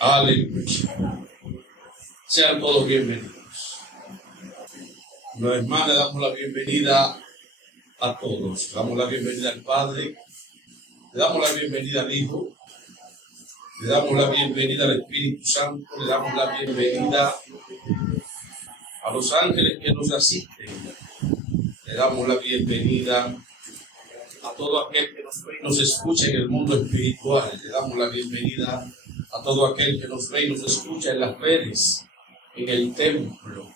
Aleluya. Sean todos bienvenidos. Una vez más le damos la bienvenida a todos. Le damos la bienvenida al Padre, le damos la bienvenida al Hijo, le damos la bienvenida al Espíritu Santo, le damos la bienvenida a los ángeles que nos asisten. Le damos la bienvenida a todo aquel que nos ve y nos escucha en el mundo espiritual. Le damos la bienvenida a todo aquel que nos ve y nos escucha en las redes, en el templo.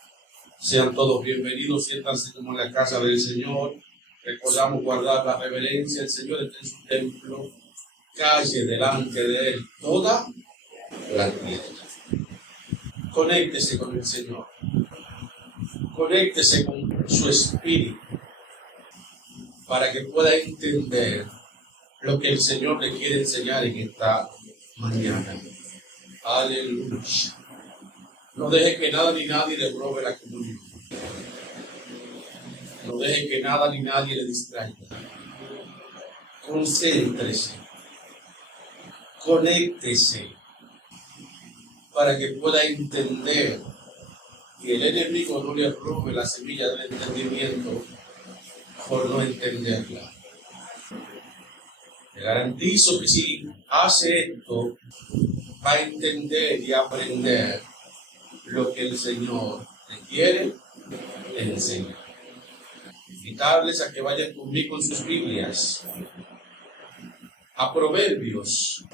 Sean todos bienvenidos, siéntanse como en la casa del Señor. Recordamos guardar la reverencia. El Señor está en su templo. Calle delante de Él toda la tierra. Conéctese con el Señor. Conéctese con su Espíritu para que pueda entender lo que el Señor le quiere enseñar en esta mañana. Aleluya. No deje que nada ni nadie le robe la comunión. No deje que nada ni nadie le distraiga. Concéntrese. Conéctese para que pueda entender que el enemigo no le robe la semilla del entendimiento por no entenderla. Le garantizo que si hace esto, va a entender y aprender lo que el Señor le quiere enseñar. Invitarles a que vayan conmigo en sus Biblias a Proverbios.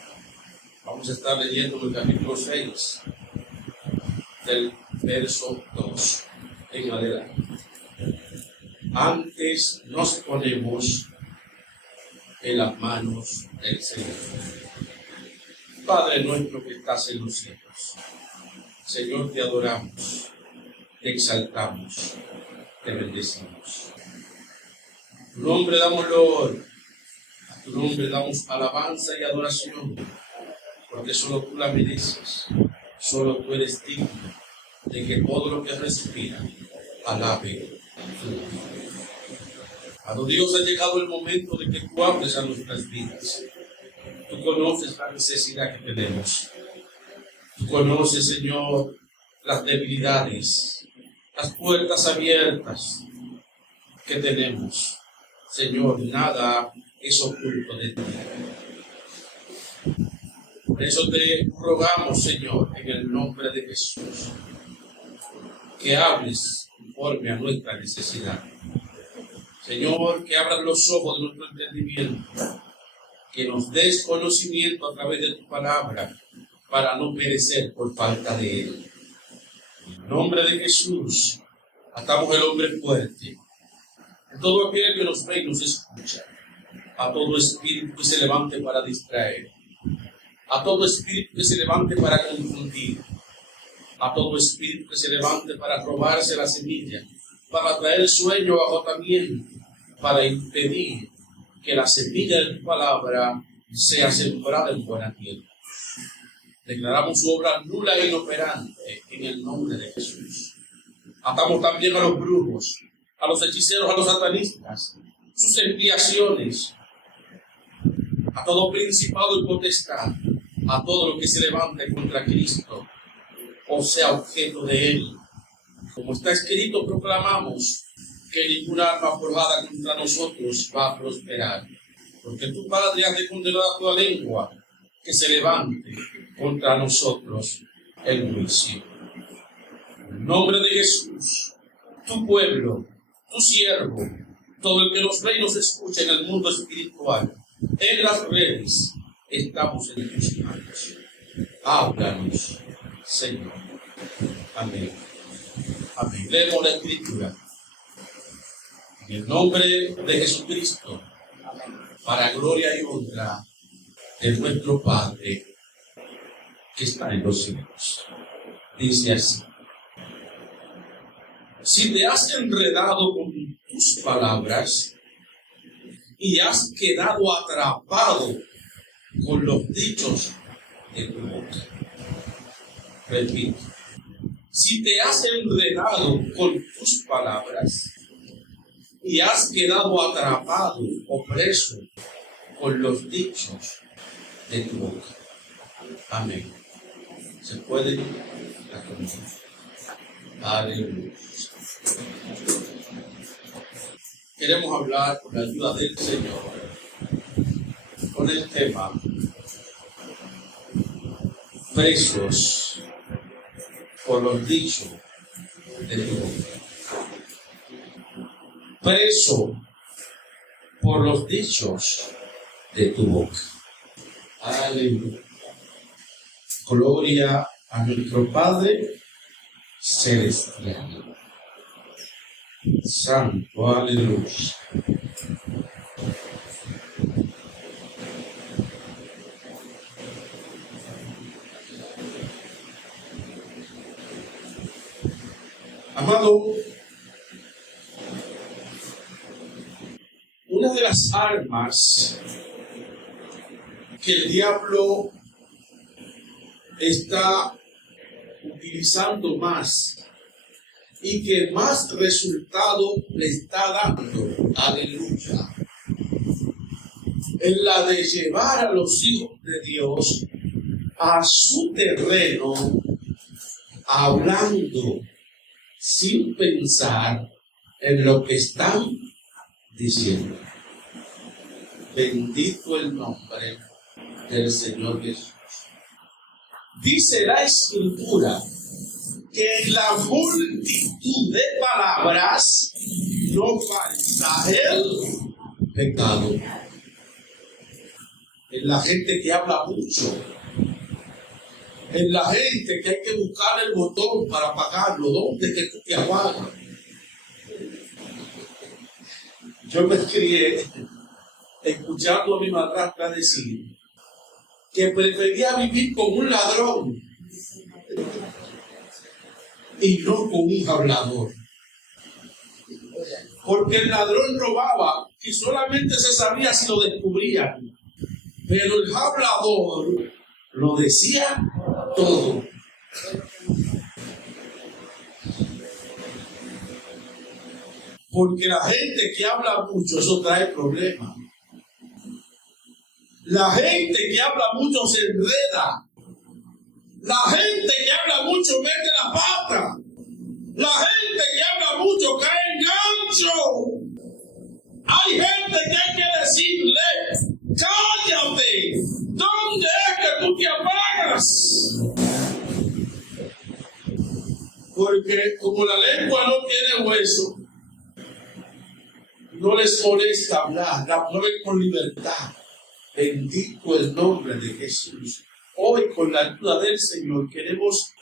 Vamos a estar leyendo el capítulo 6 del verso 2 en adelante. Antes nos ponemos en las manos del Señor. Padre nuestro que estás en los cielos, Señor, te adoramos, te exaltamos, te bendecimos. A tu nombre damos gloria, a tu nombre damos alabanza y adoración, porque solo tú la mereces, solo tú eres digno de que todo lo que respira alabe tu nombre. Cuando Dios ha llegado el momento de que tú hables a nuestras vidas, tú conoces la necesidad que tenemos. Tú conoces, Señor, las debilidades, las puertas abiertas que tenemos. Señor, nada es oculto de ti. Por eso te rogamos, Señor, en el nombre de Jesús, que hables conforme a nuestra necesidad. Señor, que abras los ojos de nuestro entendimiento, que nos des conocimiento a través de tu palabra para no perecer por falta de él. En el nombre de Jesús, atamos el hombre fuerte, a todo aquel que nos ve y nos escucha, a todo espíritu que se levante para distraer, a todo espíritu que se levante para confundir, a todo espíritu que se levante para robarse la semilla, para traer sueño o agotamiento, para impedir que la semilla de tu palabra sea sembrada en buena tierra. Declaramos su obra nula e inoperante en el nombre de Jesús. Atamos también a los brujos, a los hechiceros, a los satanistas, sus enviaciones, a todo principado y potestad, a todo lo que se levante contra Cristo o sea objeto de él. Como está escrito, proclamamos que ninguna arma forjada contra nosotros va a prosperar, porque tu Padre ha de condenar a toda lengua que se levante contra nosotros en juicio. En el nombre de Jesús, tu pueblo, tu siervo, todo el que nos ve y nos escucha en el mundo espiritual, en las redes, estamos en tus manos. Háblanos, Señor. Amén. Amén. Leemos la Escritura. En el nombre de Jesucristo, para gloria y honra de nuestro Padre que está en los cielos. Dice así: si te has enredado con tus palabras y has quedado atrapado con los dichos de tu boca. Repito: si te has enredado con tus palabras y has quedado atrapado o preso con los dichos de tu boca. Amén. Se puede la comida. Aleluya. Queremos hablar con la ayuda del Señor con el tema presos por los dichos de tu boca. Preso por los dichos de tu boca. Aleluya. Gloria a nuestro Padre Celestial. Santo, aleluya. Amado, una de las armas que el diablo está utilizando más y que más resultado le está dando, aleluya, es la de llevar a los hijos de Dios a su terreno, hablando sin pensar en lo que están diciendo. Bendito el nombre del Señor Jesús. Dice la Escritura que en la multitud de palabras no falta el pecado. En la gente que habla mucho, en la gente que hay que buscar el botón para apagarlo, ¿dónde que tú te apagas? Yo me crié escuchando a mi madrastra decir que prefería vivir con un ladrón y no con un hablador. Porque el ladrón robaba y solamente se sabía si lo descubrían. Pero el hablador lo decía todo. Porque la gente que habla mucho, eso trae problemas. La gente que habla mucho se enreda. La gente que habla mucho mete la pata. La gente que habla mucho cae en gancho. Hay gente que hay que decirle, cállate. ¿Dónde es que tú te apagas? Porque como la lengua no tiene hueso, no les molesta hablar, la mueven con libertad. Bendito el nombre de Jesús. Hoy, con la ayuda del Señor, queremos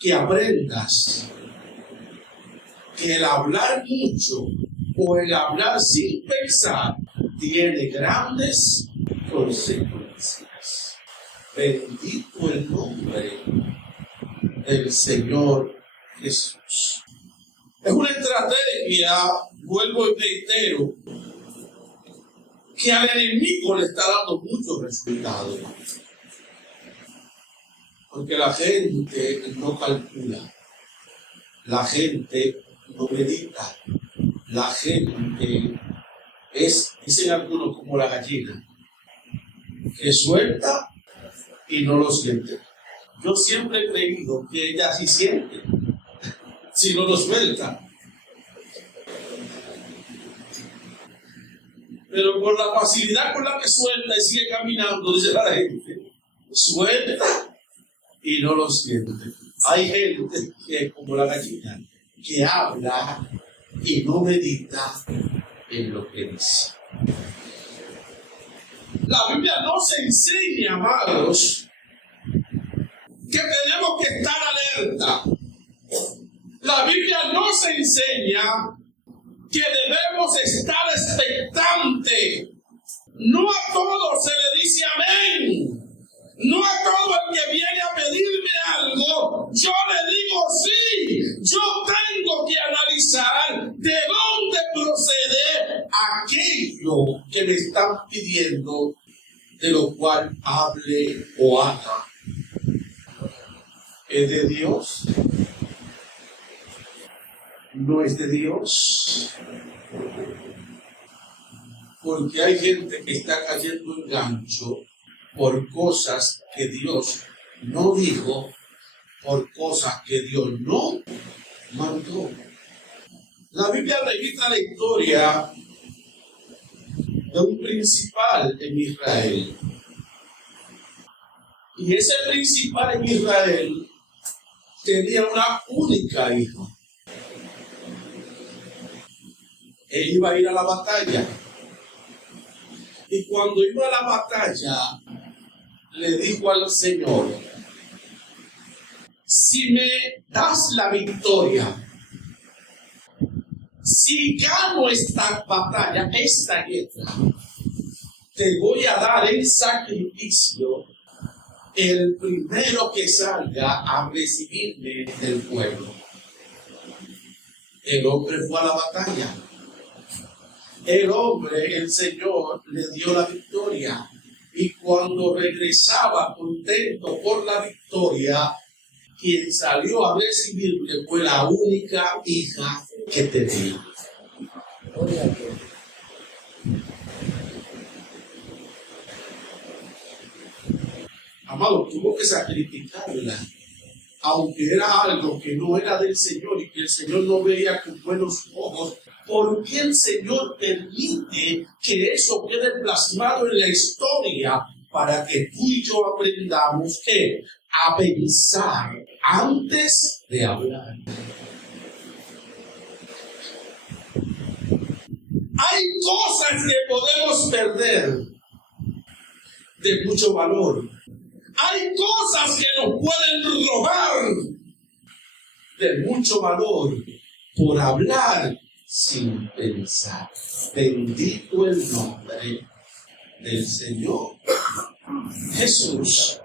que aprendas que el hablar mucho o el hablar sin pensar tiene grandes consecuencias. Bendito el nombre del Señor Jesús. Es una estrategia, vuelvo y reitero, que al enemigo le está dando muchos resultados. Porque la gente no calcula, la gente no medita, la gente es, dicen algunos, como la gallina, que suelta y no lo siente. Yo siempre he creído que ella sí siente, si no lo suelta. Pero por la facilidad con la que suelta y sigue caminando, dice la gente, suelta y no lo siente. Hay gente que es como la gallina, que habla y no medita en lo que dice. La Biblia nos enseña, amados, que tenemos que estar alerta. La Biblia nos enseña que debemos estar expectantes. No a todos se le dice amén. No a todo el que viene a pedirme algo, yo le digo sí. Yo tengo que analizar de dónde procede aquello que me están pidiendo, de lo cual hable o haga. ¿Es de Dios? ¿No es de Dios? Porque hay gente que está cayendo en gancho por cosas que Dios no dijo por cosas que Dios no mandó. La Biblia registra la historia de un principal en Israel. Y ese principal en Israel tenía una única hija. Él iba a ir a la batalla. Y cuando iba a la batalla, le dijo al Señor: si me das la victoria, si gano esta batalla, esta guerra, te voy a dar en sacrificio el primero que salga a recibirme del pueblo. El hombre fue a la batalla. El hombre, el Señor, le dio la victoria. Y cuando regresaba contento por la victoria, quien salió a recibirle fue la única hija que tenía. Amado, tuvo que sacrificarla, aunque era algo que no era del Señor y que el Señor no veía con buenos ojos. ¿Por qué el Señor permite que eso quede plasmado en la historia? Para que tú y yo aprendamos a pensar antes de hablar. Hay cosas que podemos perder de mucho valor. Hay cosas que nos pueden robar de mucho valor por hablar sin pensar. Bendito el nombre del Señor Jesús.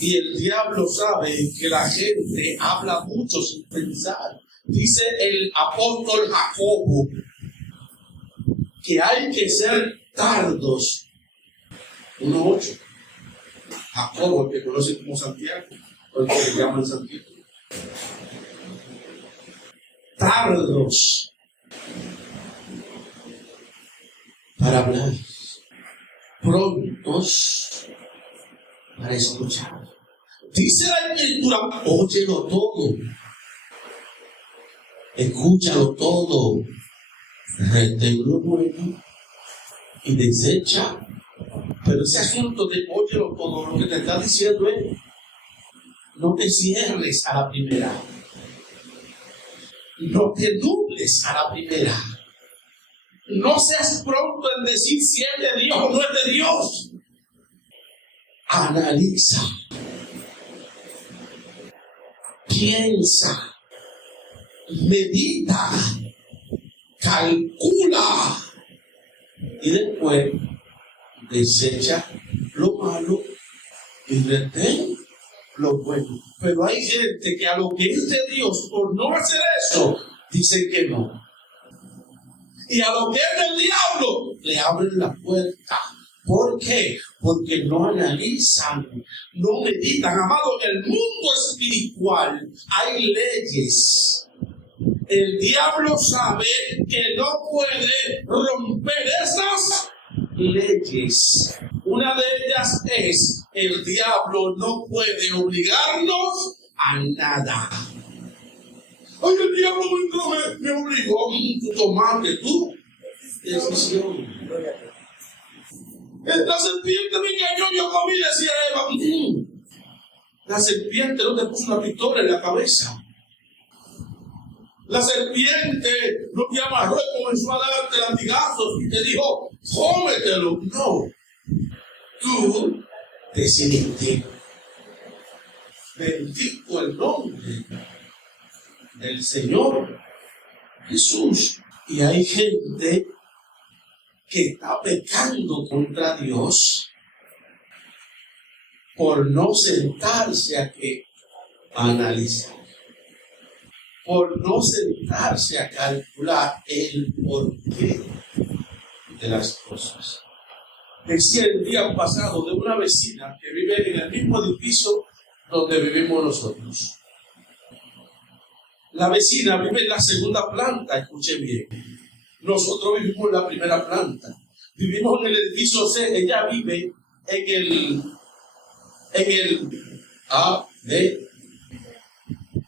Y el diablo sabe que la gente habla mucho sin pensar. Dice el apóstol Jacobo que hay que ser tardos. 1:8. Jacobo, que conoce como Santiago, o el que le llaman Santiago. Tardos para hablar, prontos para escuchar. Dice la Escritura: óyelo todo, escúchalo todo, reténlo bueno y desecha. Pero ese asunto de óyelo todo, lo que te está diciendo es: no te cierres a la primera, no te nubles a la primera, no seas pronto en decir si es de Dios o no es de Dios. Analiza, piensa, medita, calcula y después desecha lo malo y retén lo bueno. Pero hay gente que a lo que es de Dios, por no hacer eso, dicen que no. Y a lo que es del diablo, le abren la puerta. ¿Por qué? Porque no analizan, no meditan. Amado, en el mundo espiritual hay leyes. El diablo sabe que no puede romper esas leyes. Una de ellas es: el diablo no puede obligarnos a nada. Ay, el diablo me obligó. Tú tomaste tu decisión. La serpiente me engañó, yo comí, decía Eva. La serpiente no te puso una pistola en la cabeza. La serpiente no te amarró y comenzó a darte latigazos y te dijo: cómetelo. No. Tú decidiste. Bendito el nombre del Señor Jesús. Y hay gente que está pecando contra Dios por no sentarse a analizar, por no sentarse a calcular el porqué de las cosas. Decía el día pasado de una vecina que vive en el mismo edificio donde vivimos nosotros. La vecina vive en la segunda planta, escuche bien. Nosotros vivimos en la primera planta. Vivimos en el edificio C, ella vive en el A, B.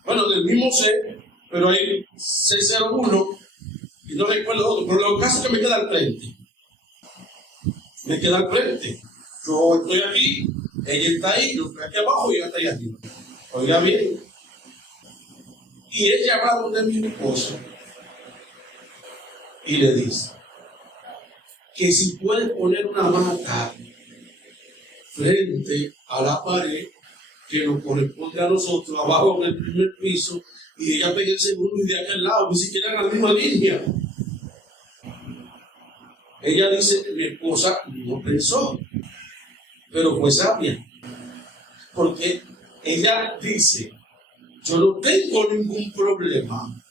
Bueno, del mismo C, pero hay C01 y no recuerdo otro, pero lo caso es que me queda al frente. Me queda al frente. Yo estoy aquí, ella está ahí, yo estoy aquí abajo y ella está ahí arriba. Oiga bien. Y ella va donde mi esposa y le dice que si puede poner una mata frente a la pared que nos corresponde a nosotros, abajo en el primer piso, y ella pega el segundo y de aquel lado, ni siquiera en la misma línea. Ella dice, mi esposa no pensó, pero fue sabia, porque ella dice, yo no tengo ningún problema,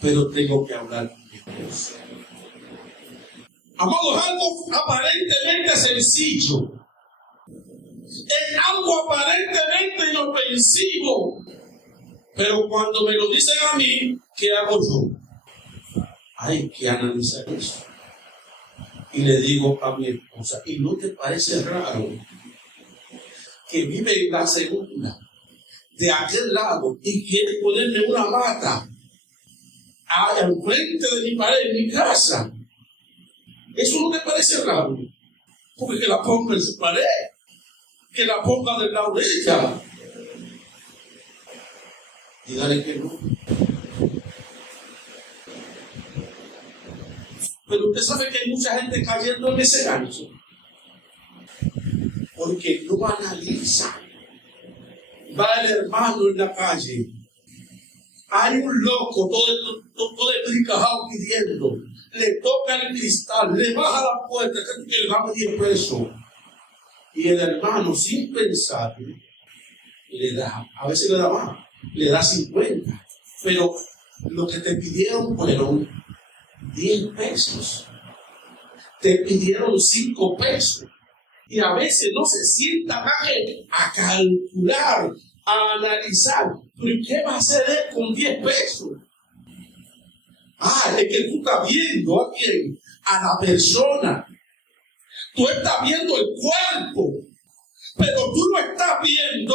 pero tengo que hablar con mi esposa. Amados, algo aparentemente sencillo, es algo aparentemente inofensivo, pero cuando me lo dicen a mí, ¿qué hago yo? Hay que analizar eso. Y le digo a mi esposa, ¿y no te parece raro que vive en la segunda, de aquel lado, y quiere ponerme una mata al frente de mi pared, en mi casa? ¿Eso no te parece raro? Porque que la ponga en su pared, que la ponga del lado de ella. Dígale que no. Pero usted sabe que hay mucha gente cayendo en ese gancho, porque no analiza. Va el hermano en la calle, hay un loco todo desbricajado pidiendo, le toca el cristal, le baja la puerta, que le damos 10 pesos. Y el hermano, sin pensar, le da, a veces le da más, le da 50. Pero lo que te pidieron fueron 10 pesos. Te pidieron 5 pesos. Y a veces no se sienta a calcular, a analizar. ¿Pero qué va a hacer él con 10 pesos? Es que tú estás viendo a quién, a la persona. Tú estás viendo el cuerpo, pero tú no estás viendo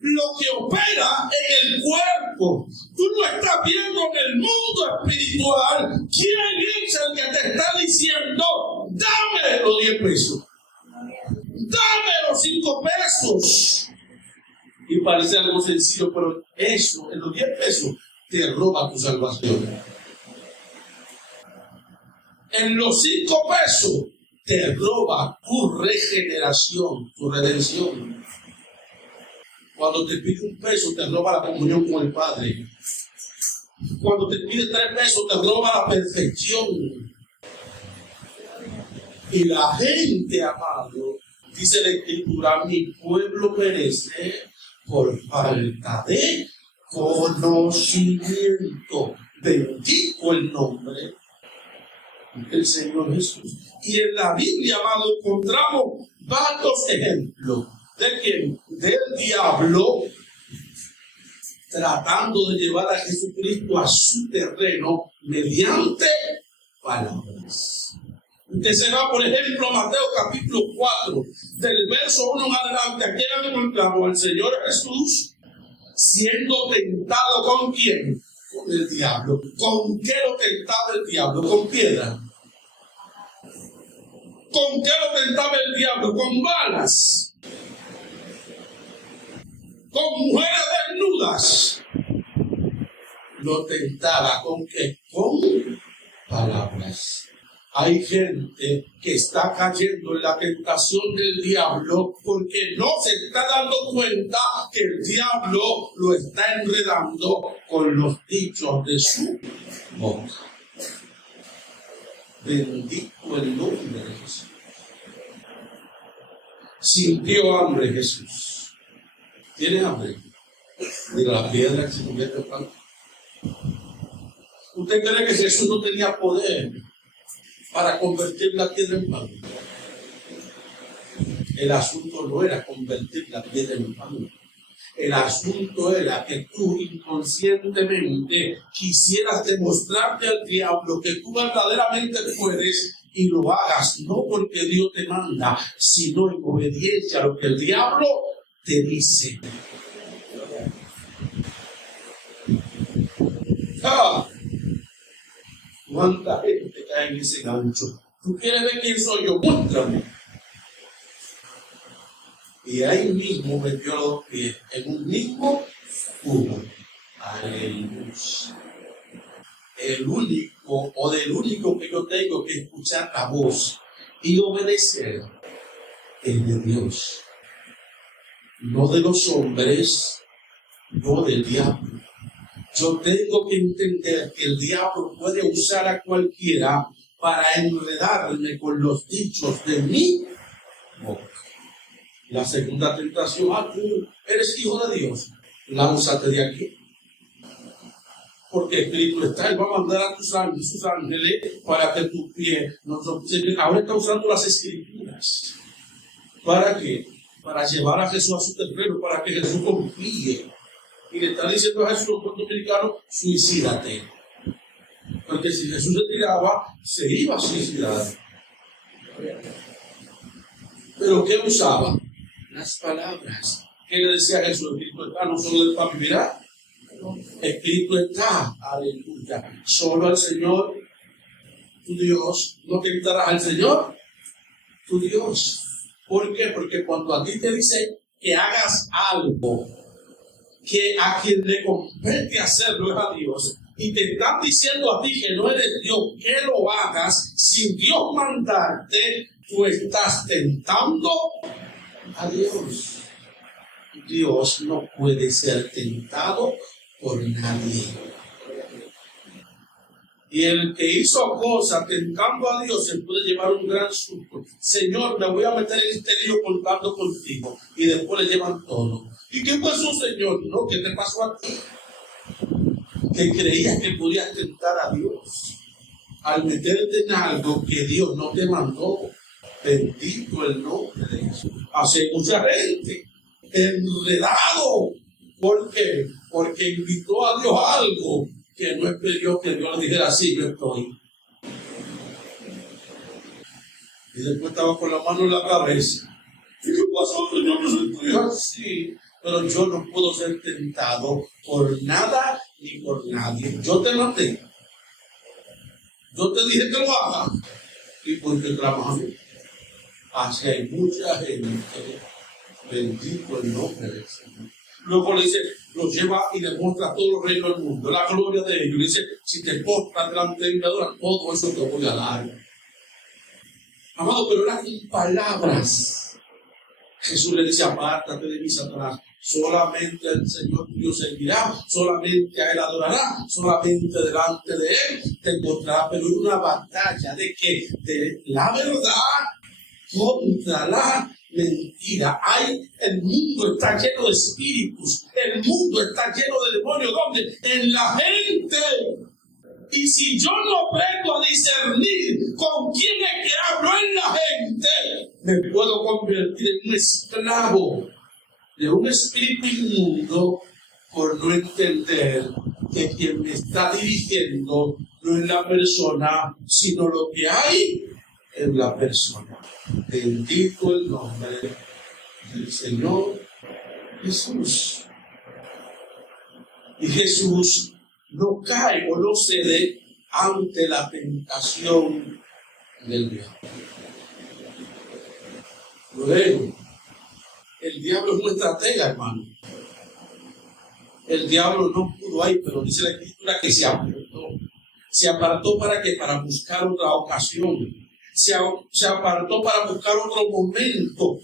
lo que opera en el cuerpo. Tú no estás viendo en el mundo espiritual quién es el que te está diciendo, dame los 10 pesos, dame los 5 pesos. Y parece algo sencillo, pero eso, en los 10 pesos, te roba tu salvación. En los 5 pesos, te roba tu regeneración, tu redención. Cuando te pide 1 peso, te roba la comunión con el Padre. Cuando te pide 3 pesos, te roba la perfección. Y la gente, amado, dice la Escritura, mi pueblo perece por falta de conocimiento. Bendito el nombre del Señor Jesús. Y en la Biblia, amado, encontramos varios ejemplos de que del diablo tratando de llevar a Jesucristo a su terreno mediante palabras. Usted se va, por ejemplo, a Mateo capítulo 4, del verso 1 en adelante. Aquí encontramos al Señor Jesús siendo tentado ¿con quién? Con el diablo. ¿Con qué lo tentaba el diablo? Con piedra. ¿Con qué lo tentaba el diablo? Con balas. Con mujeres desnudas. Lo tentaba ¿con qué? Con palabras. Hay gente que está cayendo en la tentación del diablo porque no se está dando cuenta que el diablo lo está enredando con los dichos de su boca. Bendito el nombre de Jesús. Sintió hambre Jesús. ¿Tiene hambre? Mira la piedra que se convierte en pan. ¿Usted cree que Jesús no tenía poder para convertir la piedra en pan? El asunto no era convertir la piedra en pan. El asunto era que tú inconscientemente quisieras demostrarte al diablo que tú verdaderamente puedes y lo hagas, no porque Dios te manda, sino en obediencia a lo que el diablo te dice. ¿Cuánta gente cae en ese gancho? ¿Tú quieres ver quién soy yo? Muéstrame. Y ahí mismo metió los pies en un mismo cubo. Aleluya. El único o del único que yo tengo que escuchar la voz y obedecer es de Dios, no de los hombres, no del diablo. Yo tengo que entender que el diablo puede usar a cualquiera para enredarme con los dichos de mi boca. La segunda tentación, tú eres hijo de Dios, lánzate de aquí. Porque escrito está, Él va a mandar a sus ángeles para que tus pies no se... Ahora está usando las escrituras. ¿Para qué? Para llevar a Jesús a su terreno, para que Jesús confíe. Y le está diciendo a Jesús, en buen dominicano, suicídate. Porque si Jesús se tiraba, se iba a suicidar. ¿Pero qué usaba? Las palabras. ¿Qué le decía a Jesús? Escrito está, no solo del pan vivirá. Escrito está, aleluya. Solo al Señor, tu Dios, no tentarás al Señor, tu Dios. ¿Por qué? Porque cuando a ti te dice que hagas algo que a quien le compete hacerlo es a Dios, y te están diciendo a ti que no eres Dios, que lo hagas sin Dios mandarte, tú estás tentando a Dios. Dios no puede ser tentado por nadie. Y el que hizo cosas tentando a Dios se puede llevar un gran susto. Señor, me voy a meter en este lío contando contigo. Y después le llevan todo. ¿Y qué pasó, Señor? No, ¿qué te pasó a ti? Que creías que podías tentar a Dios al meterte en algo que Dios no te mandó. Bendito el nombre de Jesús. Hace mucha gente enredado. ¿Por qué? Porque invitó a Dios a algo que no esperó que Dios le dijera, sí, yo estoy. Y después estaba con la mano en la cabeza. ¿Y qué pasó, Señor? Yo estoy así. Pero yo no puedo ser tentado por nada ni por nadie. Yo te mandé. Yo te dije que lo hagas. ¿Y por qué clamas a mí? Así hay mucha gente. Bendito el nombre del Señor. Luego le dice, lo lleva y le muestra a todos los reinos del mundo, la gloria de ellos. Le dice, si te postras delante de mí, todo eso te voy a dar. Amado, pero eran palabras. Jesús le dice, apártate de mí, Satanás. Solamente al Señor Dios servirá, solamente a Él adorará, solamente delante de Él te encontrará. Pero en una batalla de que de la verdad contra la mentira. El mundo está lleno de espíritus, el mundo está lleno de demonios. ¿Dónde? En la gente. Y si yo no aprendo a discernir con quién es que hablo en la gente, me puedo convertir en un esclavo de un espíritu inmundo por no entender que quien me está dirigiendo no es la persona, sino lo que hay en la persona. Bendito el nombre del Señor Jesús. Y Jesús no cae o no cede ante la tentación del diablo. Luego, el diablo es un estratega, hermano. El diablo no pudo ahí, pero dice la Escritura que se apartó. Se apartó ¿para qué? Para buscar otra ocasión. Se apartó para buscar otro momento.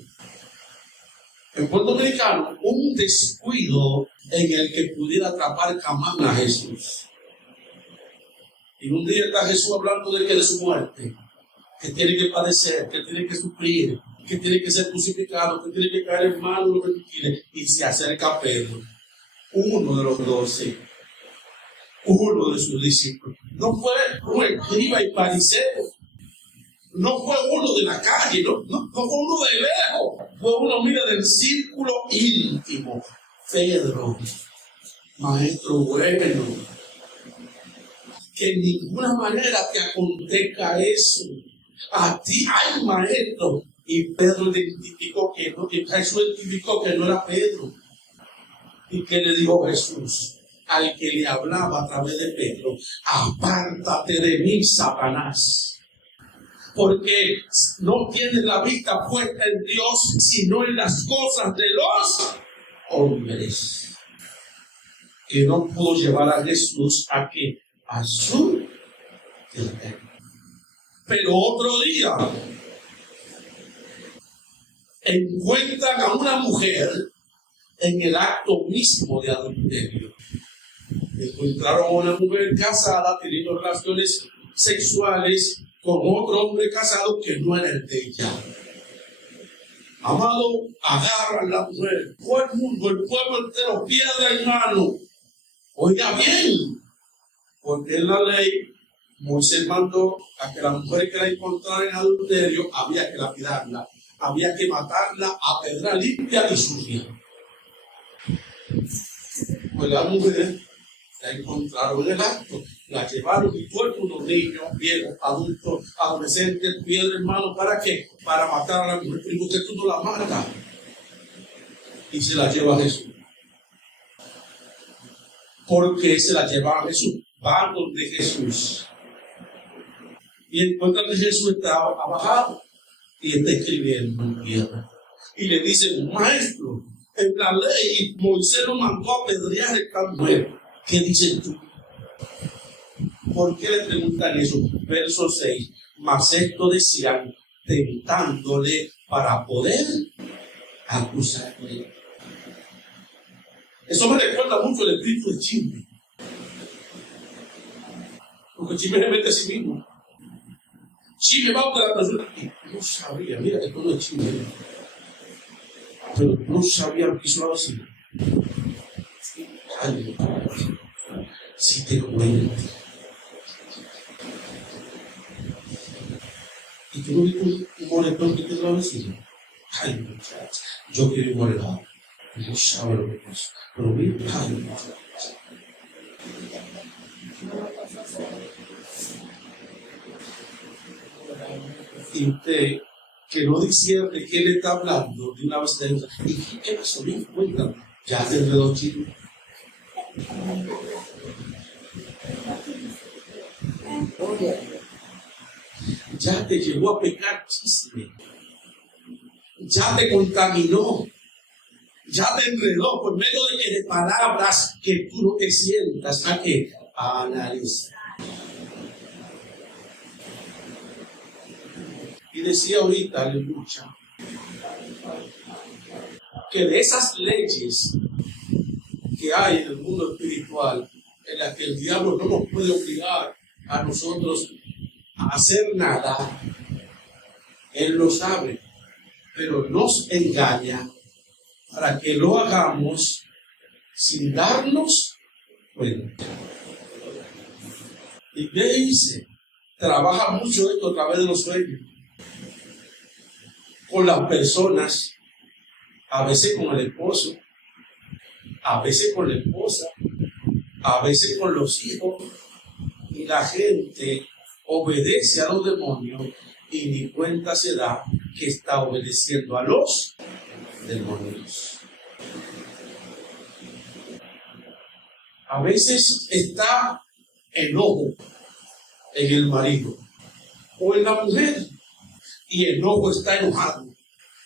En Puerto Dominicano, un descuido en el que pudiera atrapar Camán a Jesús. Y un día está Jesús hablando de su muerte, que tiene que padecer, que tiene que sufrir, que tiene que ser crucificado, que tiene que caer en manos de los gentiles. Y se acerca a Pedro, uno de los 12, uno de sus discípulos. No fue un escriba y fariseo. No fue uno de la calle, no fue uno de lejos, fue uno, mira, del círculo íntimo. Pedro, maestro bueno, que en ninguna manera te acontezca eso. A ti hay maestro. Y Pedro identificó que Jesús identificó que no era Pedro. ¿Y qué le dijo Jesús? al que le hablaba a través de Pedro: apártate de mí, Satanás, porque no tienes la vista puesta en Dios, sino en las cosas de los hombres. Que no pudo llevar a Jesús a su tierra. Pero otro día encuentran a una mujer en el acto mismo de adulterio. Encontraron a una mujer casada teniendo relaciones sexuales con otro hombre casado que no era el de ella. Amado, agarran a la mujer, todo el mundo, el pueblo entero, piedra en mano. Oiga bien, porque en la ley Moisés mandó a que la mujer que la encontrara en adulterio había que lapidarla, había que matarla a pedra limpia y sucia. Pues la mujer la encontraron en el acto, la llevaron y todo el mundo, niños, viejos, adultos, adolescentes, piedra en mano. ¿Para qué? Para matar a la mujer. Y usted tú no la mata. Y se la lleva a Jesús. ¿Por qué se la lleva a Jesús? Van donde Jesús. Y encuentran que Jesús está abajado y está escribiendo en piedra. Y le dicen: maestro, en la ley Moisés nos mandó a apedrear a esta mujer. ¿Qué dices tú? ¿Por qué le preguntan eso? Verso 6. Mas esto decían tentándole para poder acusarle. Eso me recuerda mucho el espíritu de chisme. Porque el chisme se mete a sí mismo. Chisme va a la persona. Y no sabía, mira, esto no es chisme. Pero no sabía lo que hizo así. Ay, si te cuento. Y tú no viste un moretón que te lo vecino. Ay, muchachos, yo quiero un moretón. No sabe lo que pasa. Pero mira, ay, muchachos. Y usted, que no diciera de qué le está hablando, de una vez te dice: ¿y qué pasó? Bien, cuéntame. Ya te enredó chico. Ya te llevó a pecar chisme. Ya te contaminó. Ya te enredó por medio de palabras que tú no te sientas a que analizar. Y decía ahorita, aleluya, que de esas leyes que hay en el mundo espiritual, en las que el diablo no nos puede obligar a nosotros a hacer nada, él lo sabe, pero nos engaña para que lo hagamos sin darnos cuenta. ¿Y qué dice? Trabaja mucho esto a través de los sueños. Con las personas, a veces con el esposo, a veces con la esposa, a veces con los hijos, y la gente obedece a los demonios y ni cuenta se da que está obedeciendo a los demonios. A veces está enojo en el marido o en la mujer, y el enojo está enojado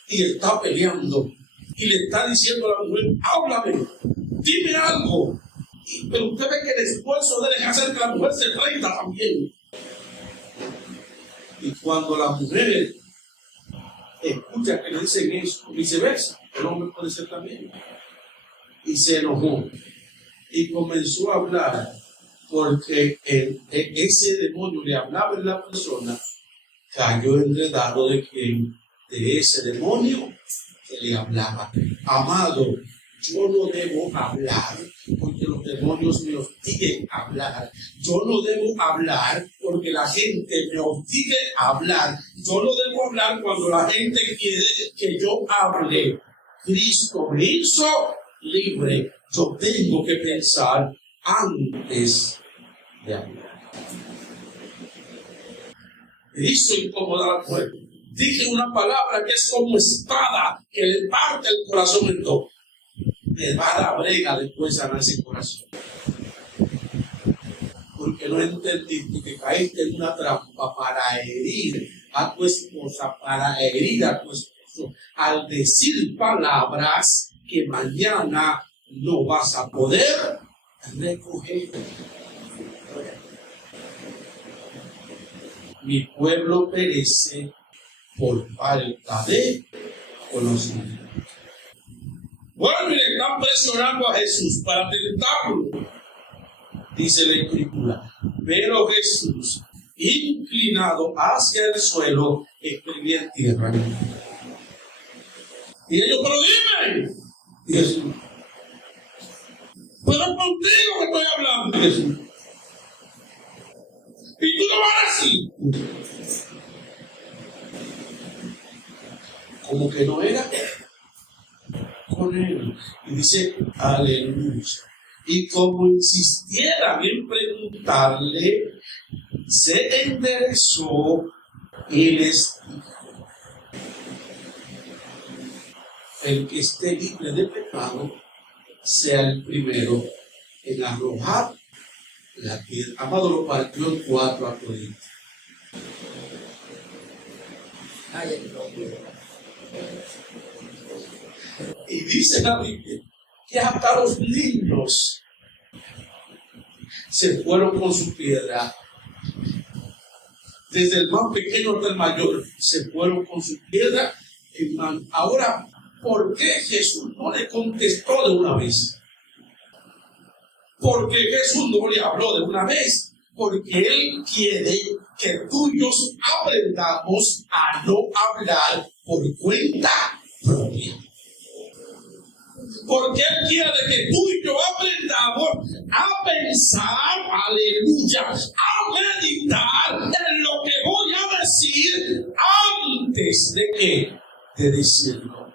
y está peleando y le está diciendo a la mujer: háblame, dime algo. Pero usted ve que el esfuerzo de él es hacer que la mujer se prenda también. Y cuando la mujer escucha que le dicen eso, viceversa, el hombre puede ser también. Y se enojó y comenzó a hablar, porque ese demonio le hablaba en la persona, cayó enredado de ese demonio que le hablaba. Amado, yo no debo hablar porque los demonios me obliguen a hablar. Yo no debo hablar porque la gente me obligue a hablar. Yo no debo hablar cuando la gente quiere que yo hable. Cristo me hizo libre. Yo tengo que pensar antes de hablar. Me hizo incomodar al pueblo. Dije una palabra que es como espada, que le parte el corazón en dos. Me va a la brega después sanar ese corazón. que no entendiste que caíste en una trampa para herir a tu esposa, para herir a tu esposo, al decir palabras que mañana no vas a poder recoger. Mi pueblo perece por falta de conocimiento. Bueno, mire, están presionando a Jesús para tentarlo, dice la Escritura. Pero Jesús, inclinado hacia el suelo, escribía en tierra. Y ellos, pero dime, Jesús, pero es contigo que estoy hablando, Jesús. Y tú no vas a decir. Como que no era con él. Y dice, aleluya. Y como insistieran en preguntarle, se enderezó y les dijo: el que esté libre de pecado, sea el primero en arrojar la piedra. Amado, lo partió en 4 a todito. Y dice la Biblia que hasta los niños se fueron con su piedra. Desde el más pequeño hasta el mayor se fueron con su piedra en mano. Ahora, ¿por qué Jesús no le contestó de una vez? Porque Jesús no le habló de una vez. Porque Él quiere que tú y yo aprendamos a no hablar por cuenta propia. Porque Él quiere que tú y yo aprendamos a pensar, aleluya, a meditar en lo que voy a decir antes de que de decirlo.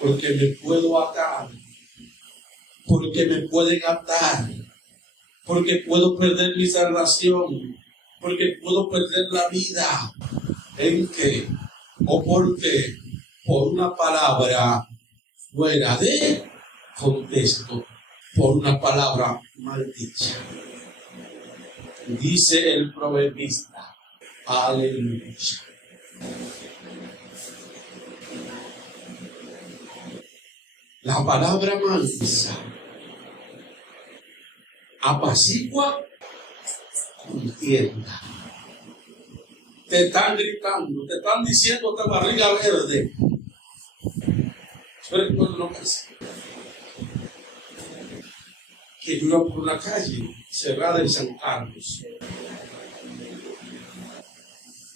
Porque me puedo atar, porque me pueden atar, porque puedo perder mi salvación, porque puedo perder la vida. ¿En qué? O porque por una palabra fuera de contexto, por una palabra maldicha. Dice el proverbista, aleluya. La palabra mansa apacigua contienda. Te están gritando, te están diciendo esta barriga verde. Pero cuando no pasa, que yo iba por una calle cerrada en San Carlos.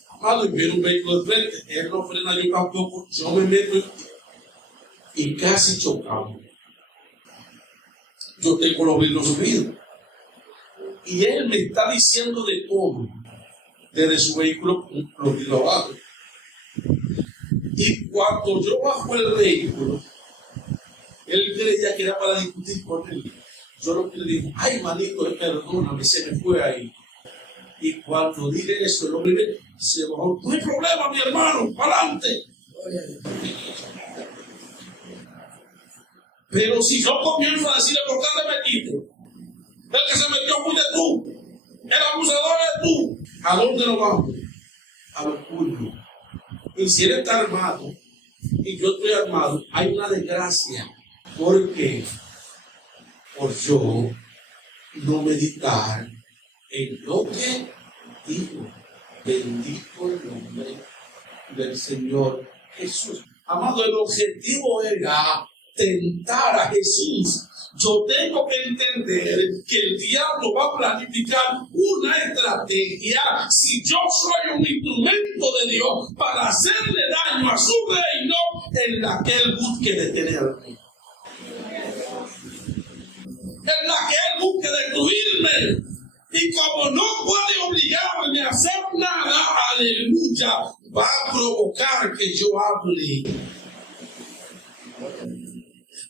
Amado, y viene un vehículo de frente, él no frena, yo tampoco, yo me meto y casi chocamos. Yo tengo los vidrios subidos. Y él me está diciendo de todo, desde su vehículo, los vidrios abajo. Y cuando yo bajo el vehículo, él creía que era para discutir con él. Yo lo que le digo, ay manito, perdóname, se me fue ahí. Y cuando dije eso, el hombre se bajó. No hay problema, mi hermano, para adelante. Pero si yo comienzo a decirle, ¿por qué te metiste? El que se metió fuiste tú. El abusador es tú. ¿A dónde nos vamos? A los puños. Y si él está armado y yo estoy armado, hay una desgracia. ¿Por qué? Por yo no meditar en lo que digo. Bendito el nombre del Señor Jesús. Amado, el objetivo era tentar a Jesús. Yo tengo que entender que el diablo va a planificar una estrategia si yo soy un instrumento de Dios para hacerle daño a su reino en la que él busque detenerme. En la que él busque destruirme. Y como no puede obligarme a hacer nada, aleluya, va a provocar que yo hable.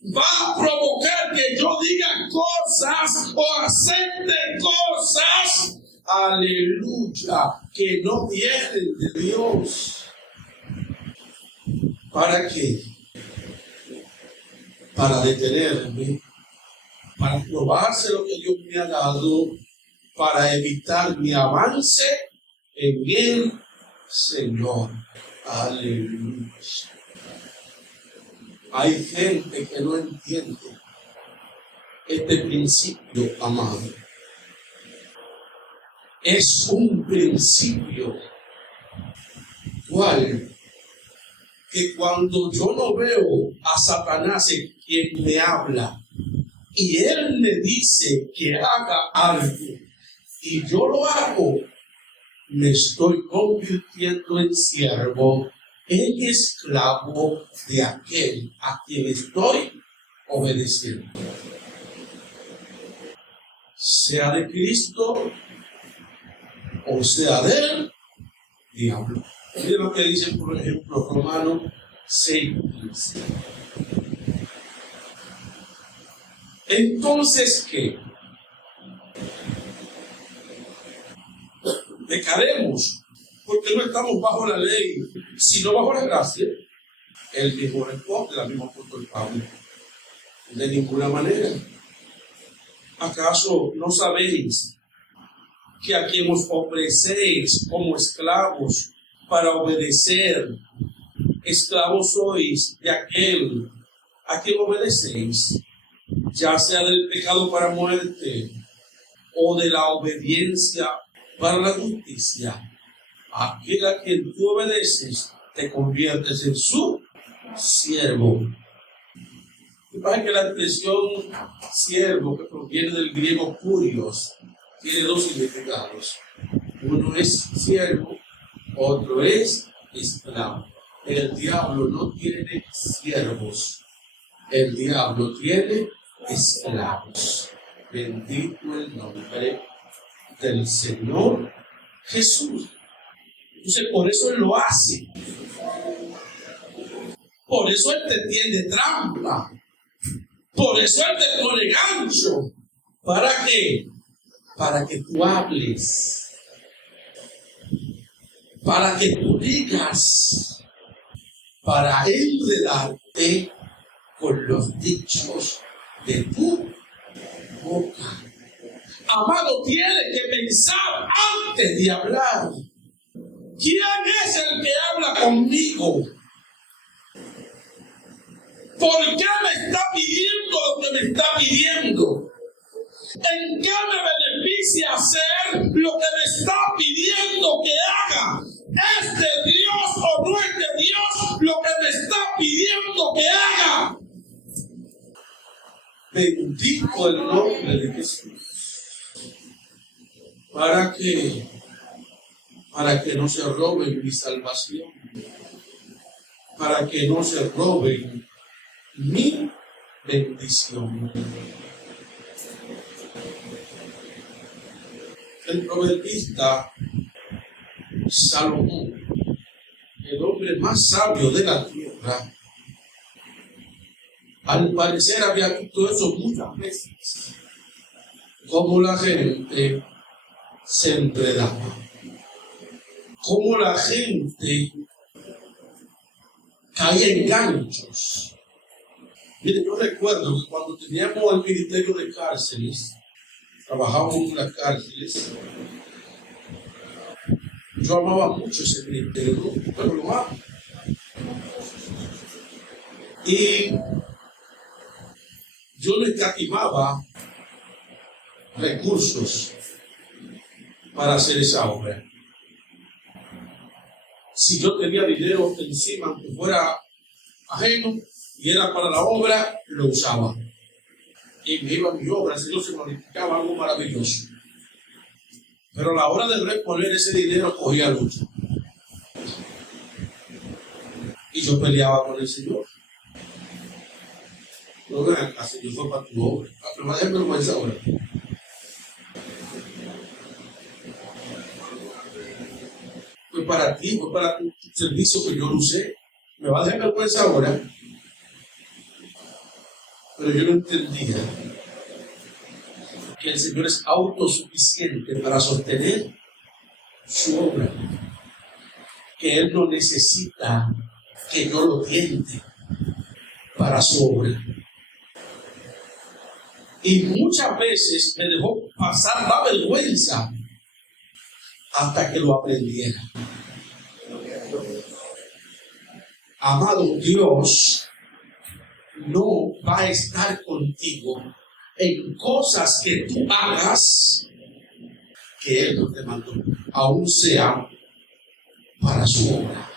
Va a provocar que yo diga cosas o acepte cosas, aleluya, que no vienen de Dios. ¿Para qué? Para detenerme para probarse lo que Dios me ha dado, para evitar mi avance en el Señor. Aleluya. Hay gente que no entiende este principio, amado. Es un principio cual que cuando yo no veo a Satanás en quien me habla y él me dice que haga algo y yo lo hago, me estoy convirtiendo en siervo, en esclavo de aquel a quien estoy obedeciendo. Sea de Cristo o sea del diablo. Mira lo que dice, por ejemplo, Romanos 6:15. Entonces, ¿qué? Pecaremos porque no estamos bajo la ley, sino bajo la gracia. El mismo responde, la misma apóstol Pablo. De ninguna manera. ¿Acaso no sabéis que a quien os ofrecéis como esclavos para obedecer, esclavos sois de aquel a quien obedecéis, ya sea del pecado para muerte o de la obediencia para la justicia? Aquel a quien tú obedeces te conviertes en su siervo. Me parece que la expresión siervo, que proviene del griego kurios, tiene dos significados. Uno es siervo, otro es esclavo. El diablo no tiene siervos, el diablo tiene esclavos. Bendito el nombre del Señor Jesús. Entonces, por eso Él lo hace. Por eso Él te tiende trampa. Por eso Él te pone gancho. ¿Para qué? Para que tú hables. Para que tú digas. Para enredarte con los dichos de tu boca. Amado, tienes que pensar antes de hablar. ¿Quién es el que habla conmigo? ¿Por qué me está pidiendo lo que me está pidiendo? ¿En qué me beneficia hacer lo que me está pidiendo que haga? ¿Es de Dios o no es de Dios lo que me está pidiendo que haga? Bendito el nombre de Jesús. ¿Para qué? Para que no se roben mi salvación. Para que no se roben mi bendición. El proverbista Salomón, el hombre más sabio de la tierra, al parecer había visto eso muchas veces, cómo la gente se enredaba, cómo la gente caía en ganchos. Mire, yo recuerdo que cuando teníamos el ministerio de cárceles, trabajábamos en las cárceles, yo amaba mucho ese ministerio, ¿no? Pero lo amo. Y yo no escatimaba recursos para hacer esa obra. Si yo tenía dinero encima, aunque fuera ajeno, y era para la obra, lo usaba. Y me iba a mi obra, si no se magnificaba algo maravilloso. Pero a la hora de reponer ese dinero, cogía lucha. Y yo peleaba con el Señor. No, ven acá, Señor, fue para tu obra. Pero déjame vergüenza ahora. Fue para ti, fue para tu servicio que yo lo usé. Me va a dejar vergüenza ahora. Pero yo no entendía que el Señor es autosuficiente para sostener su obra. Que Él no necesita que yo lo tiente para su obra. Y muchas veces me dejó pasar la vergüenza hasta que lo aprendiera. Amado, Dios no va a estar contigo en cosas que tú hagas que Él no te mandó, aún sea para su obra.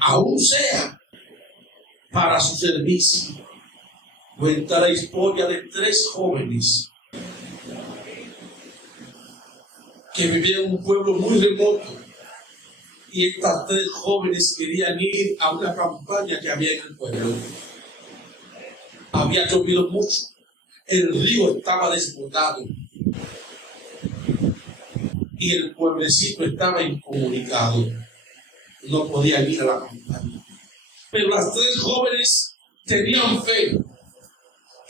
Aún sea para su servicio. Cuenta la historia de 3 jóvenes que vivían en un pueblo muy remoto. Y estas 3 jóvenes querían ir a una campaña que había en el pueblo. Había llovido mucho. El río estaba desbordado. Y el pueblecito estaba incomunicado. No podían ir a la campaña. Pero las 3 jóvenes tenían fe.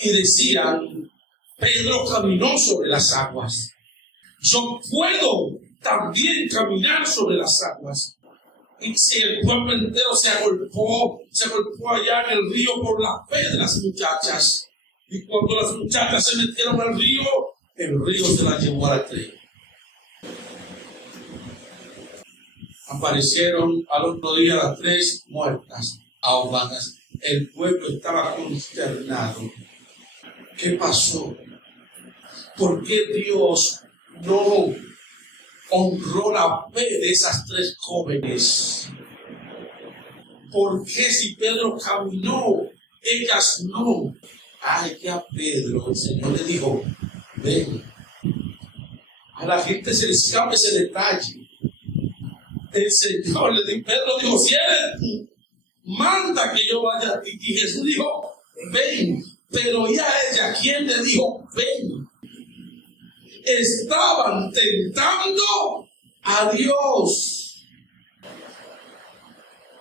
Y decían, Pedro caminó sobre las aguas. Yo puedo también caminar sobre las aguas. Y si el pueblo entero se agolpó allá en el río por la fe de las muchachas. Y cuando las muchachas se metieron al río, el río se las llevó a la 3. Aparecieron al otro día las 3 muertas, ahogadas. El pueblo estaba consternado. ¿Qué pasó? ¿Por qué Dios no honró la fe de esas 3 jóvenes? ¿Por qué si Pedro caminó, ellas no? Ay, que a Pedro el Señor le dijo, ven. A la gente se le escapa ese detalle. El Señor le dijo, Pedro dijo, si eres tú, manda que yo vaya. Y Jesús dijo, ven. Pero ya ella, ¿quién le dijo, ven? Estaban tentando a Dios.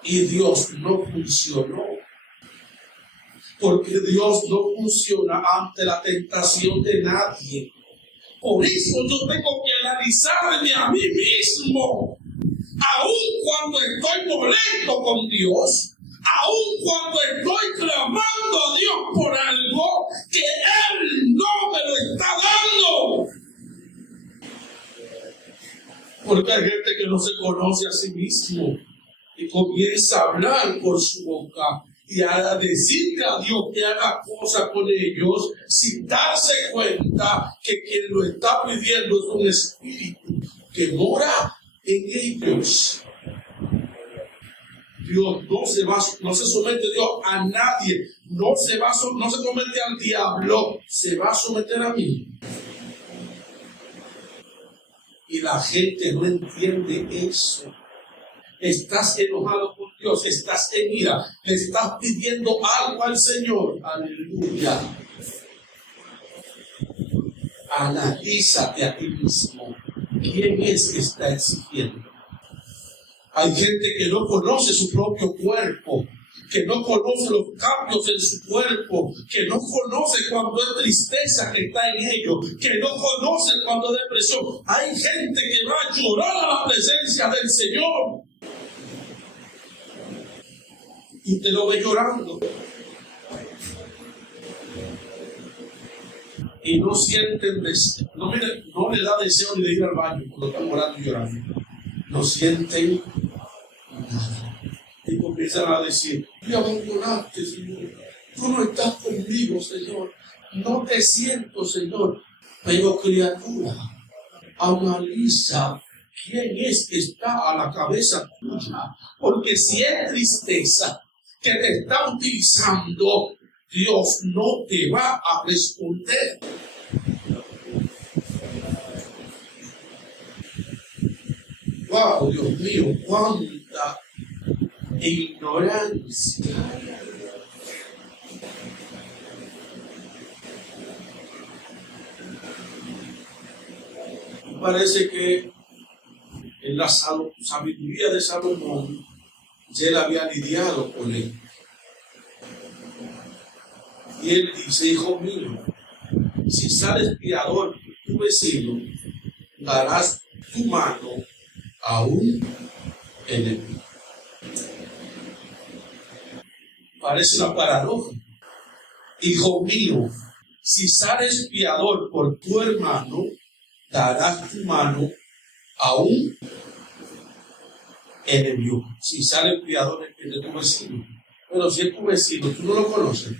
Y Dios no funcionó. Porque Dios no funciona ante la tentación de nadie. Por eso yo tengo que analizarme a mí mismo. Aun cuando estoy molesto con Dios, aun cuando estoy clamando a Dios por algo que Él no me lo está dando. Porque hay gente que no se conoce a sí mismo y comienza a hablar por su boca y a decirle a Dios que haga cosas con ellos sin darse cuenta que quien lo está pidiendo es un espíritu que mora en ellos. Dios no se somete Dios a nadie, no se somete al diablo, se va a someter a mí. Y la gente no entiende eso. Estás enojado con Dios, estás en ira, le estás pidiendo algo al Señor. Aleluya. Analízate a ti mismo. ¿Quién es que está exigiendo? Hay gente que no conoce su propio cuerpo, que no conoce los cambios en su cuerpo, que no conoce cuando es tristeza que está en ellos, que no conoce cuando es depresión. Hay gente que va a llorar a la presencia del Señor y te lo ve llorando y no sienten deseo, no le da deseo ni de ir al baño cuando están orando y llorando. No sienten nada. Y comienzan a decir, me abandonaste, Señor. Tú no estás conmigo, Señor. No te siento, Señor. Pero criatura, analiza quién es que está a la cabeza tuya. Porque si es tristeza que te está utilizando, Dios no te va a responder. Wow, Dios mío, cuánta ignorancia. Parece que en la sabiduría de Salomón ya él había lidiado con él. Y él dice, hijo mío, si sales piador tu vecino, darás tu mano a un enemigo. Parece una paradoja. Hijo mío, si sales fiador por tu hermano, darás tu mano a un enemigo. Si sale fiador es de tu vecino. Pero si es tu vecino, tú no lo conoces.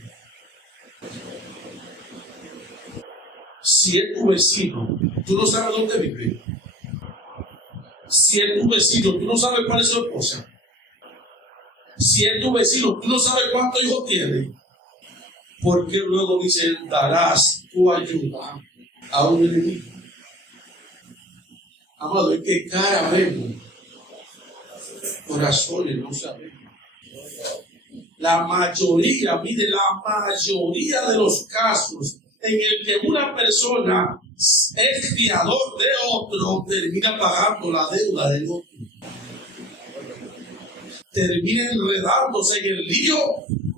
Si es tu vecino, tú no sabes dónde vive. Si es tu vecino, tú no sabes cuál es su esposa. Si es tu vecino, tú no sabes cuántos hijos tiene. Porque luego dice, darás tu ayuda a un enemigo. Amado, es que cara vemos, corazones no sabemos. La mayoría, mire, la mayoría de los casos en el que una persona es fiador de otro, termina pagando la deuda del otro. Termina enredándose en el lío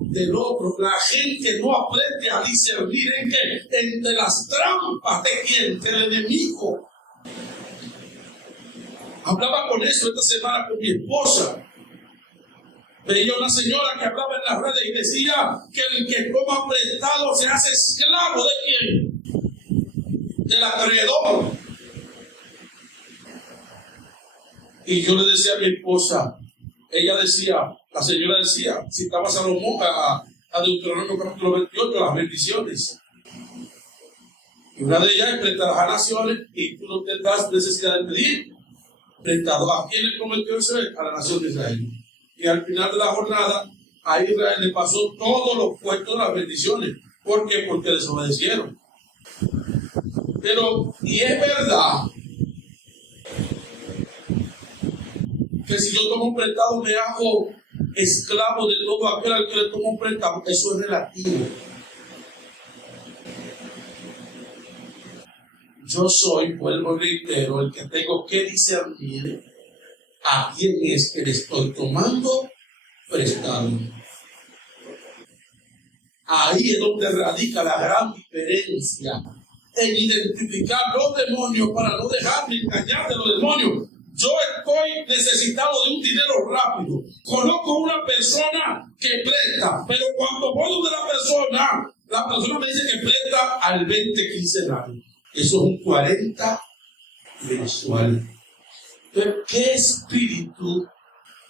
del otro. La gente no aprende a discernir en que entre las trampas de quien, del enemigo. Hablaba con eso esta semana con mi esposa. Veía una señora que hablaba en las redes y decía que el que toma prestado se hace esclavo de quién, del acreedor. Y yo le decía a mi esposa, ella decía, la señora decía, citaba a Salomón, a Deuteronomio capítulo 28, las bendiciones. Y una de ellas es prestarás a naciones y tú no tendrás necesidad de pedir prestado. ¿A quién le prometió eso? A la nación de Israel. Y al final de la jornada, a Israel le pasó todos los puestos de las bendiciones. ¿Por qué? Porque desobedecieron. Pero, y es verdad que si yo tomo un prestado me hago esclavo de todo aquel al que le tomo un prestado. Eso es relativo. Yo soy, vuelvo y reitero, el que tengo que discernir a quién es que le estoy tomando prestado. Ahí es donde radica la gran diferencia en identificar los demonios para no dejarme engañar de los demonios. Yo estoy necesitado de un dinero rápido. Conozco una persona que presta, pero cuando voy donde la persona me dice que presta al 20 quincenal. Eso es un 40 mensual. Entonces, ¿qué espíritu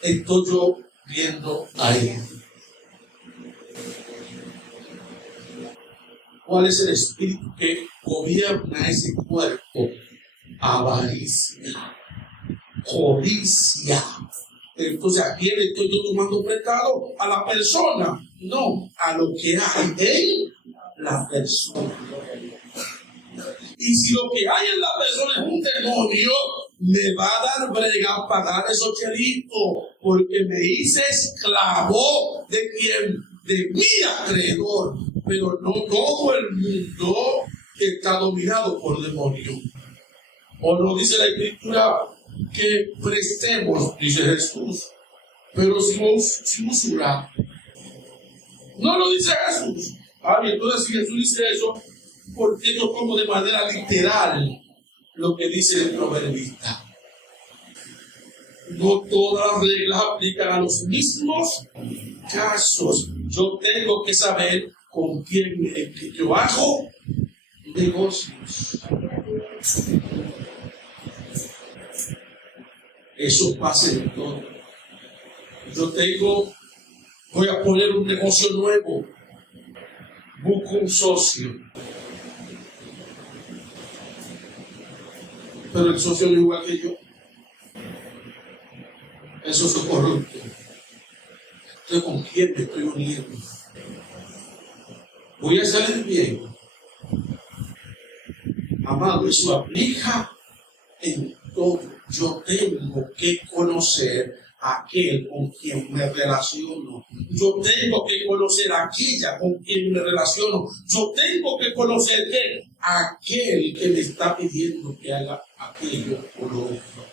estoy yo viendo ahí? ¿Cuál es el espíritu que gobierna ese cuerpo? Avaricia, codicia. Entonces, ¿a quién estoy yo tomando prestado? ¿A la persona? No, a lo que hay en la persona. Y si lo que hay en la persona es un demonio, me va a dar brega a pagar esos chelitos, porque me hice esclavo de quien, de mi acreedor. Pero no todo el mundo está dominado por demonios. O no dice la Escritura que prestemos, dice Jesús, pero sin usura. No lo dice Jesús. Y entonces si Jesús dice eso, ¿por qué no tomo de manera literal lo que dice el proverbista? No todas las reglas aplican a los mismos casos. Yo tengo que saber con quién yo hago negocios. Eso pasa en todo. Voy a poner un negocio nuevo. Busco un socio. Pero el socio no es igual que yo. Eso es corrupto. Entonces, ¿con quién me estoy uniendo? Voy a salir bien. Amado, eso aplica en todo. Yo tengo que conocer a aquel con quien me relaciono. Yo tengo que conocer a aquella con quien me relaciono. Yo tengo que conocer a aquel que me está pidiendo que haga aquello o lo otro.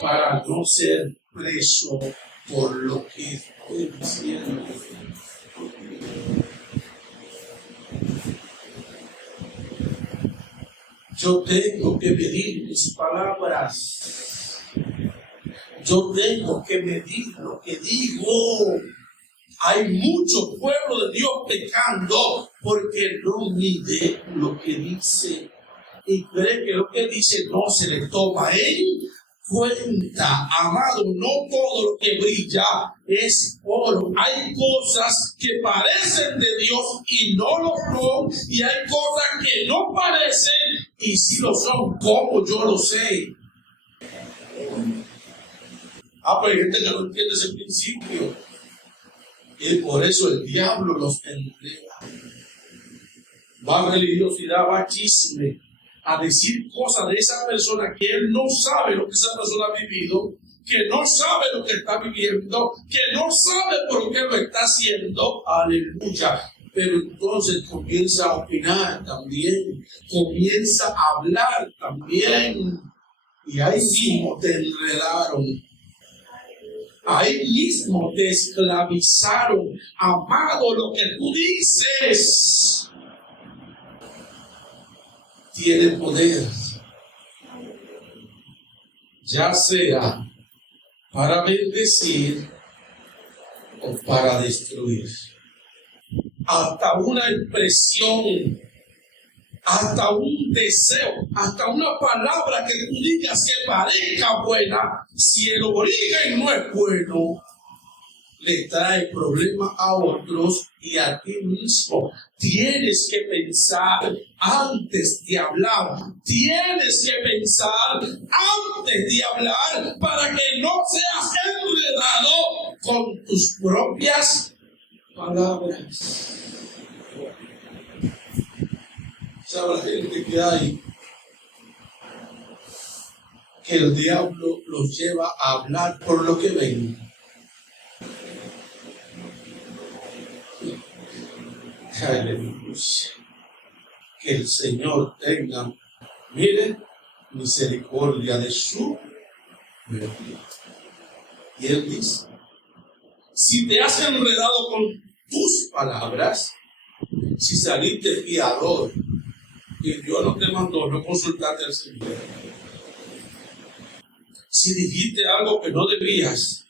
Para no ser preso por lo que estoy diciendo. Yo tengo que medir mis palabras. Yo tengo que medir lo que digo. Hay mucho pueblo de Dios pecando porque no mide lo que dice y cree que lo que dice no se le toma en cuenta. Amado, no todo lo que brilla es oro. Hay cosas que parecen de Dios y no lo son, y hay cosas que no parecen y sí lo son. ¿Cómo yo lo sé? Pero hay gente que no entiende ese principio. Y por eso el diablo los entrega. Va religiosidad, va chisme, a decir cosas de esa persona que él no sabe lo que esa persona ha vivido, que no sabe lo que está viviendo, que no sabe por qué lo está haciendo. Aleluya. Pero entonces comienza a opinar también, comienza a hablar también. Y ahí mismo te enredaron. Ahí mismo te esclavizaron. Amado, lo que tú dices tiene poder, ya sea para bendecir o para destruir. Hasta una expresión, hasta un deseo, hasta una palabra que tú digas que parezca buena, si el origen no es bueno, le trae problemas a otros y a ti mismo. Tienes que pensar antes de hablar. Tienes que pensar antes de hablar para que no seas enredado con tus propias palabras. ¿Sabe la gente que hay? Que el diablo los lleva a hablar por lo que ven. Aleluya. Que el Señor tenga, miren, misericordia de su pueblo. Y Él dice, si te has enredado con tus palabras, si saliste fiador y Dios no te mandó, no consultaste al Señor, si dijiste algo que no debías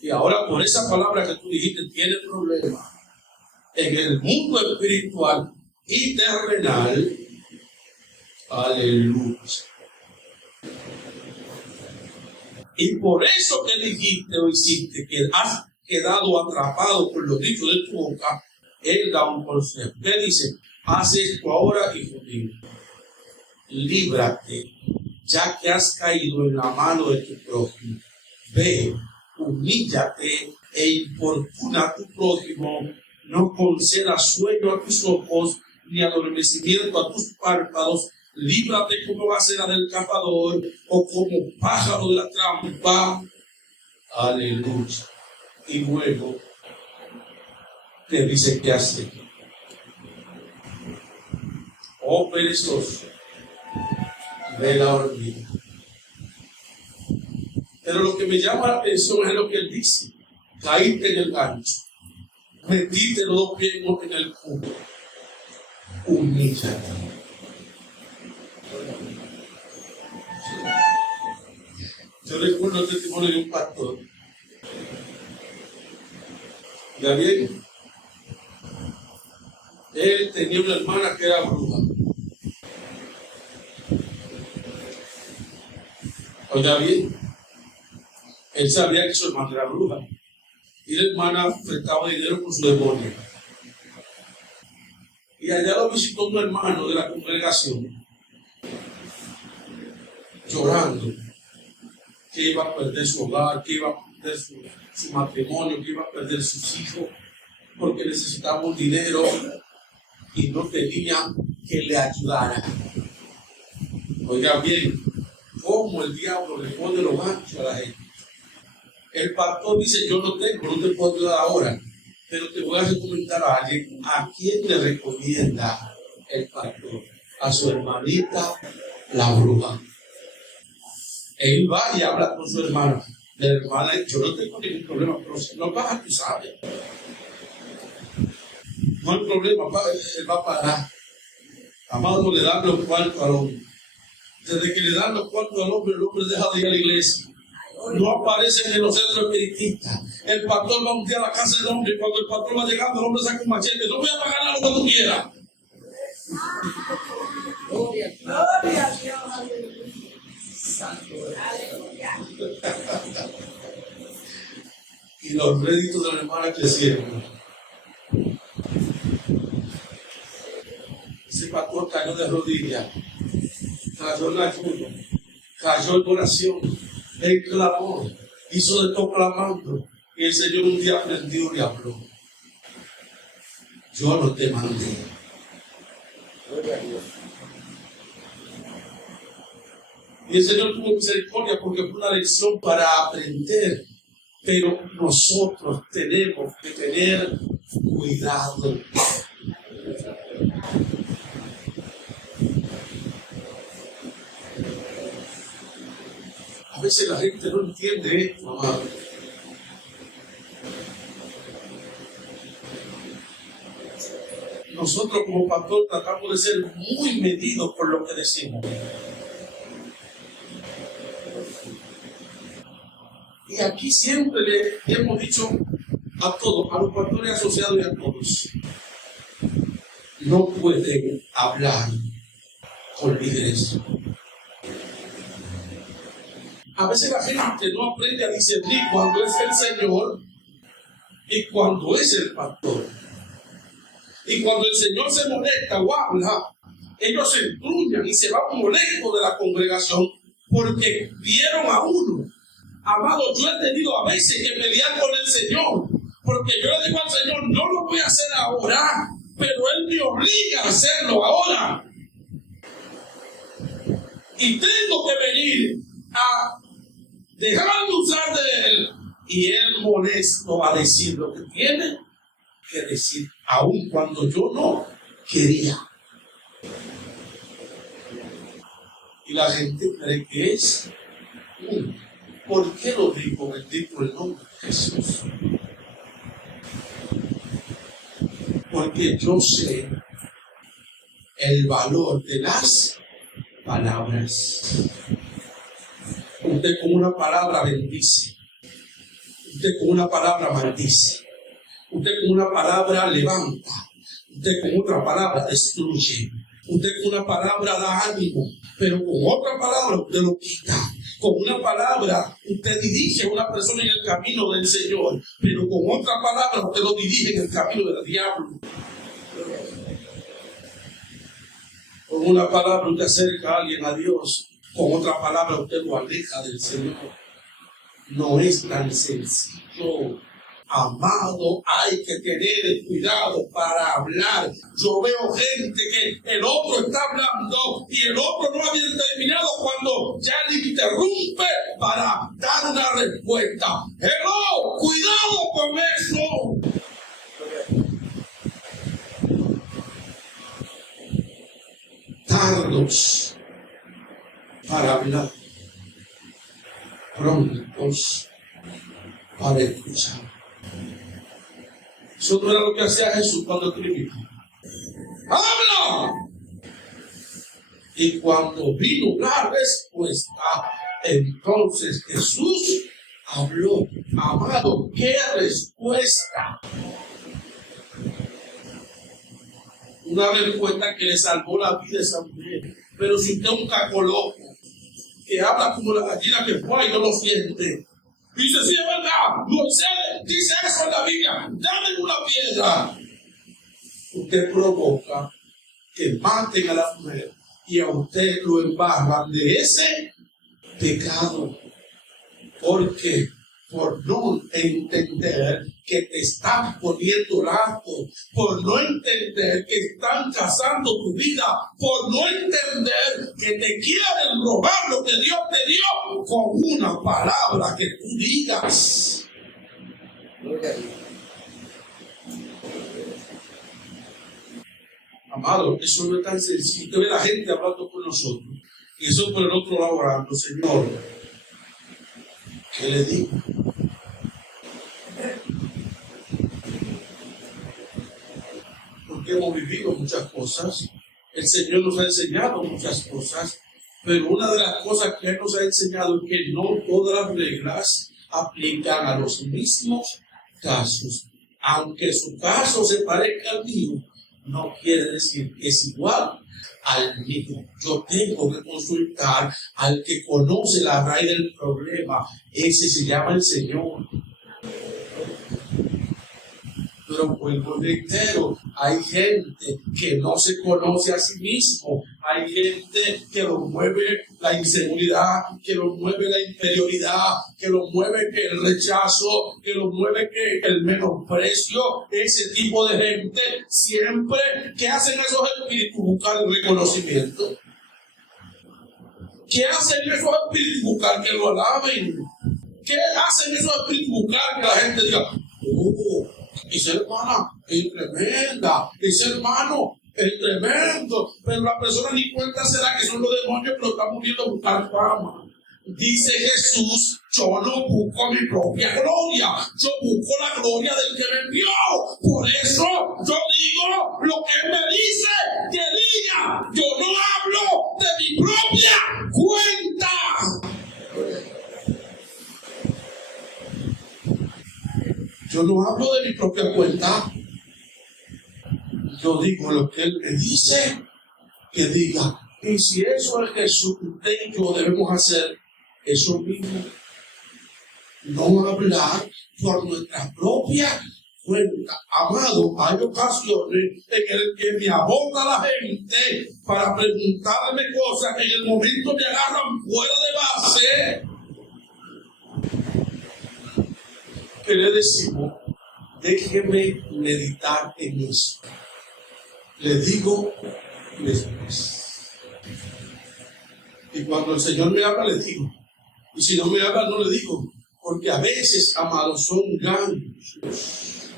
y ahora por esa palabra que tú dijiste tienes problemas en el mundo espiritual y terrenal, aleluya. Y por eso que dijiste o hiciste que has quedado atrapado por los dichos de tu boca, Él da un consejo. ¿Qué dice? Haz esto ahora, hijo mío. Líbrate, ya que has caído en la mano de tu prójimo. Ve, humíllate e importuna a tu prójimo. No concedas sueño a tus ojos, ni adormecimiento a tus párpados. Líbrate como gacela del cazador o como pájaro de la trampa. Aleluya. Y luego te dice qué hacer. Oh perezoso, ve la hormiga. Pero lo que me llama la atención es lo que él dice. Caíste en el gancho. Metiste los dos pies en el cubo. Humíllate. Yo recuerdo el testimonio de un pastor. ¿Ya bien? Él tenía una hermana que era bruja. Oiga bien, él sabía que su hermana era bruja. Y la hermana prestaba dinero con su demonio. Y allá lo visitó un hermano de la congregación, llorando, que iba a perder su hogar, que iba a perder su matrimonio, que iba a perder sus hijos, porque necesitaba un dinero y no tenía que le ayudara. Oiga bien, cómo el diablo le pone los ganchos a la gente. El pastor dice, yo no te puedo ayudar ahora, pero te voy a recomendar a alguien. ¿A quién le recomienda el pastor? A su hermanita, la bruja. Él va y habla con su hermana. La hermana, yo no tengo ningún problema, pero si no pagas, tú sabes. No hay problema, él va a pagar. Amado, le dan los cuartos al hombre. Desde que le dan los cuartos al hombre, el hombre deja de ir a la iglesia. No aparecen en los centros espiritistas. El pastor va un día a la casa del hombre y cuando el pastor va llegando, el hombre saca un machete. No voy a pagar nada lo que tú quieras. Gloria a Dios. Santo. Y los réditos de la hermana crecieron. Ese pastor cayó de rodillas, cayó en ayuno, cayó en oración, él clamó, hizo de todo clamando. Y el Señor un día aprendió y habló. Yo no te mandé. Y el Señor tuvo misericordia porque fue una lección para aprender. Pero nosotros tenemos que tener cuidado. A veces la gente no entiende esto, amado. Nosotros como pastor tratamos de ser muy medidos por lo que decimos. Y aquí siempre le hemos dicho a todos, a los pastores asociados y a todos, no pueden hablar con líderes. A veces la gente no aprende a discernir cuando es el Señor y cuando es el pastor. Y cuando el Señor se molesta o habla, ellos se entruñan y se van molestos de la congregación porque vieron a uno. Amado, yo he tenido a veces que pelear con el Señor, porque yo le digo al Señor, no lo voy a hacer ahora, pero Él me obliga a hacerlo ahora. Y tengo que venir a dejar de usar de Él, y Él molesto a decir lo que tiene que decir, aun cuando yo no quería. Y la gente cree que es ¿por qué lo digo? Bendito el nombre de Jesús. Porque yo sé el valor de las palabras. Usted con una palabra bendice. Usted con una palabra maldice. Usted con una palabra levanta. Usted con otra palabra destruye. Usted con una palabra da ánimo. Pero con otra palabra usted lo quita. Con una palabra usted dirige a una persona en el camino del Señor, pero con otra palabra usted lo dirige en el camino del diablo. Con una palabra usted acerca a alguien a Dios, con otra palabra usted lo aleja del Señor. No es tan sencillo. Amado, hay que tener cuidado para hablar. Yo veo gente que el otro está hablando y el otro no había terminado cuando ya le interrumpe para dar una respuesta. ¡Hello! ¡Cuidado con eso! Tardos para hablar, prontos para escuchar. Eso no era lo que hacía Jesús cuando escribía. ¡Habla! Y cuando vino la respuesta, entonces Jesús habló. Amado, ¿qué respuesta? Una respuesta que le salvó la vida a esa mujer. Pero si usted es un caco loco, que habla como la gallina que fue y no lo siente, dice, sí, es verdad, Moisés dice eso en la Biblia, dame una piedra. Usted provoca que maten a la mujer y a usted lo embarran de ese pecado. Porque por no entender que te están poniendo lazo, por no entender que están cazando tu vida, por no entender que te quieren robar lo que Dios te dio con una palabra que tú digas. Amado, eso no es tan sencillo. Usted ve la gente hablando con nosotros y eso por el otro lado orando, Señor, ¿qué le digo? Porque hemos vivido muchas cosas, el Señor nos ha enseñado muchas cosas, Pero una de las cosas que Él nos ha enseñado es que no todas las reglas aplican a los mismos casos. Aunque su caso se parezca al mío, no quiere decir que es igual al mío. Yo tengo que consultar al que conoce la raíz del problema. Ese se llama el Señor. Pero vuelvo y reitero, hay gente que no se conoce a sí mismo. Hay gente que lo mueve la inseguridad, que lo mueve la interioridad, que lo mueve que el rechazo, que lo mueve que el menosprecio. Ese tipo de gente siempre, ¿qué hacen esos espíritus? Buscar el reconocimiento. ¿Qué hacen esos espíritus? Buscar que lo alaben. ¿Qué hacen esos espíritus? Buscar que la gente diga, oh, esa hermana es tremenda, ese hermano es tremendo, pero la persona ni cuenta se da que son los demonios, pero estamos viendo a buscar fama. Dice Jesús, yo no busco mi propia gloria, yo busco la gloria del que me envió. Por eso yo digo lo que Él me dice que diga. Yo no hablo de mi propia cuenta. Yo no hablo de mi propia cuenta. Yo digo lo que Él me dice que diga. Y si eso es Jesús, usted y yo debemos hacer eso mismo. No hablar por nuestra propia cuenta. Amado, hay ocasiones en el que me aborda la gente para preguntarme cosas que en el momento me agarran fuera de base. ¿Qué le decimos? Déjeme meditar en eso. Le digo después. Y cuando el Señor me habla, le digo. Y si no me habla, no le digo. Porque a veces, amados, son ganchos.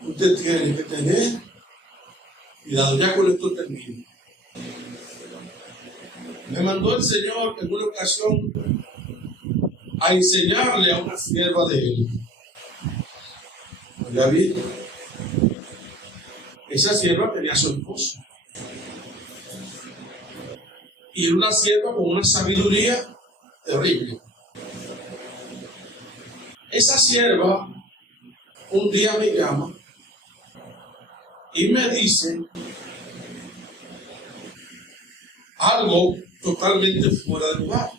Usted tiene que tener cuidado. Ya con esto termino. Me mandó el Señor en una ocasión a enseñarle a una sierva de Él. ¿Ya vi? Esa sierva tenía a su esposo. Y era una sierva con una sabiduría terrible. Esa sierva un día me llama y me dice algo totalmente fuera de lugar.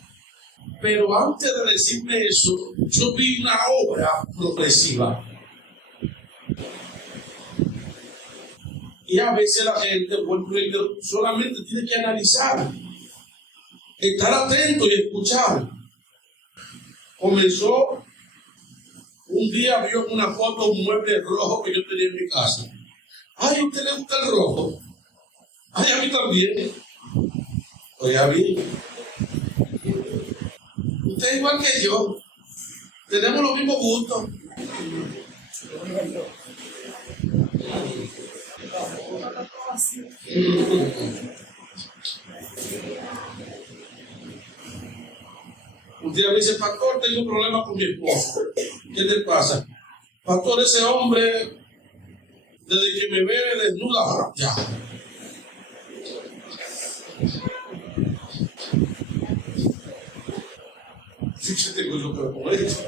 Pero antes de decirme eso, yo vi una obra progresiva. Y a veces la gente solamente tiene que analizar, estar atento y escuchar. Comenzó, un día vio una foto, un mueble rojo que yo tenía en mi casa. Ay, ¿a usted le gusta el rojo? Ay, a mí también. Oiga bien. Usted es igual que yo. Tenemos los mismos gustos. Un día me dice, pastor, tengo un problema con mi esposo. ¿Qué te pasa? Pastor, ese hombre, desde que me ve desnuda, ya. Fíjate que yo creo con esto.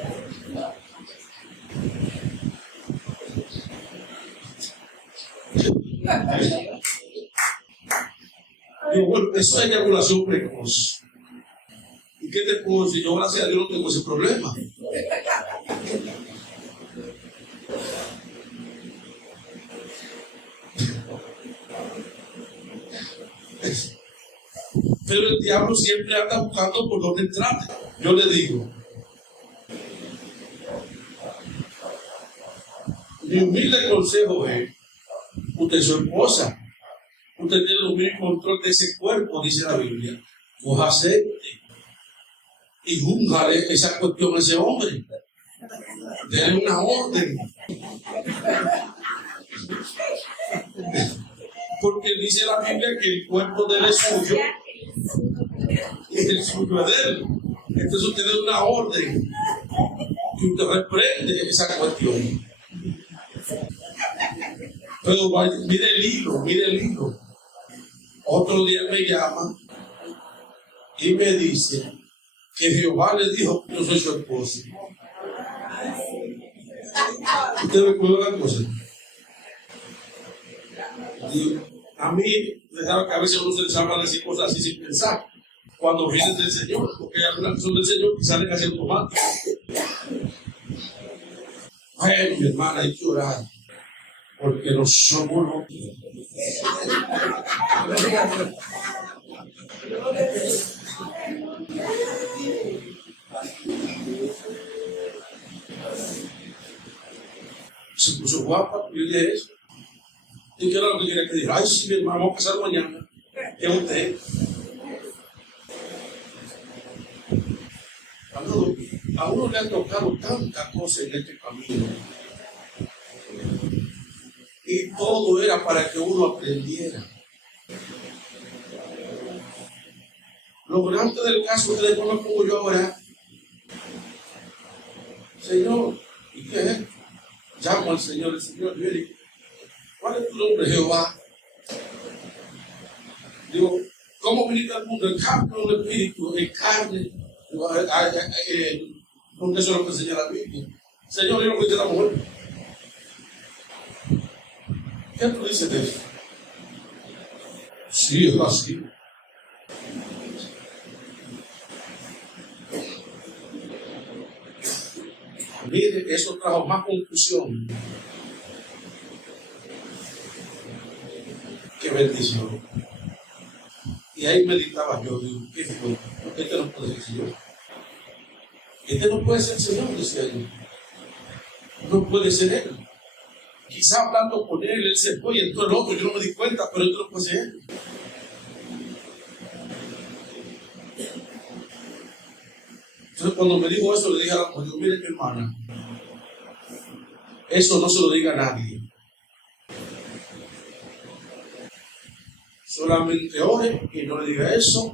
Digo, bueno, eso es eyaculación precoz. ¿Y qué te puedo decir? Yo, gracias a Dios, no tengo ese problema. Pero el diablo siempre anda buscando por donde entrarte. Yo le digo, mi humilde consejo es, usted es su esposa, usted tiene el humilde control de ese cuerpo, dice la Biblia. Coja aceite y júngale esa cuestión a ese hombre. Denle una orden. Porque dice la Biblia que el cuerpo de él es suyo y el suyo es de él. Entonces usted da una orden y usted reprende esa cuestión. Pero mire el hilo. Otro día me llama y me dice que Jehová le dijo que yo soy su esposo. ¿Usted me acuerda la cosa? Digo, a mí me daba que a veces uno se les habla de decir cosas así sin pensar. Cuando vienen del Señor, porque hay algunas que son del Señor y salen así automáticas. Ay, mi hermana, hay que orar, porque no somos nosotros. Se puso guapa, yo dije eso. ¿Y qué era lo que quería que dijera? Ay, sí, mi hermano, vamos a casar mañana. ¿Qué es usted? A uno le han tocado tantas cosas en este camino. Y todo era para que uno aprendiera. Lo grande del caso es que después me pongo yo ahora. Señor, ¿y qué es? Llamo al Señor, el Señor viene. ¿Cuál es tu nombre, Jehová? Digo, ¿cómo viniste al mundo? El carne o el espíritu, el carne. Porque eso es lo que enseña la Biblia. Señor, yo lo que dice la mujer. ¿Qué tú dices de eso? Sí, es así. Mire, eso trajo más confusión que bendición. Y ahí meditaba yo, digo, ¿qué fue? Este no puede ser Señor. Este no puede ser Señor, decía yo. No puede ser Él. Quizá hablando con Él se fue y entró el otro, yo no me di cuenta, pero esto no puede ser Él. Entonces cuando me dijo eso, le dije a la mujer, mire mi hermana, eso no se lo diga a nadie. Solamente ore y no le diga eso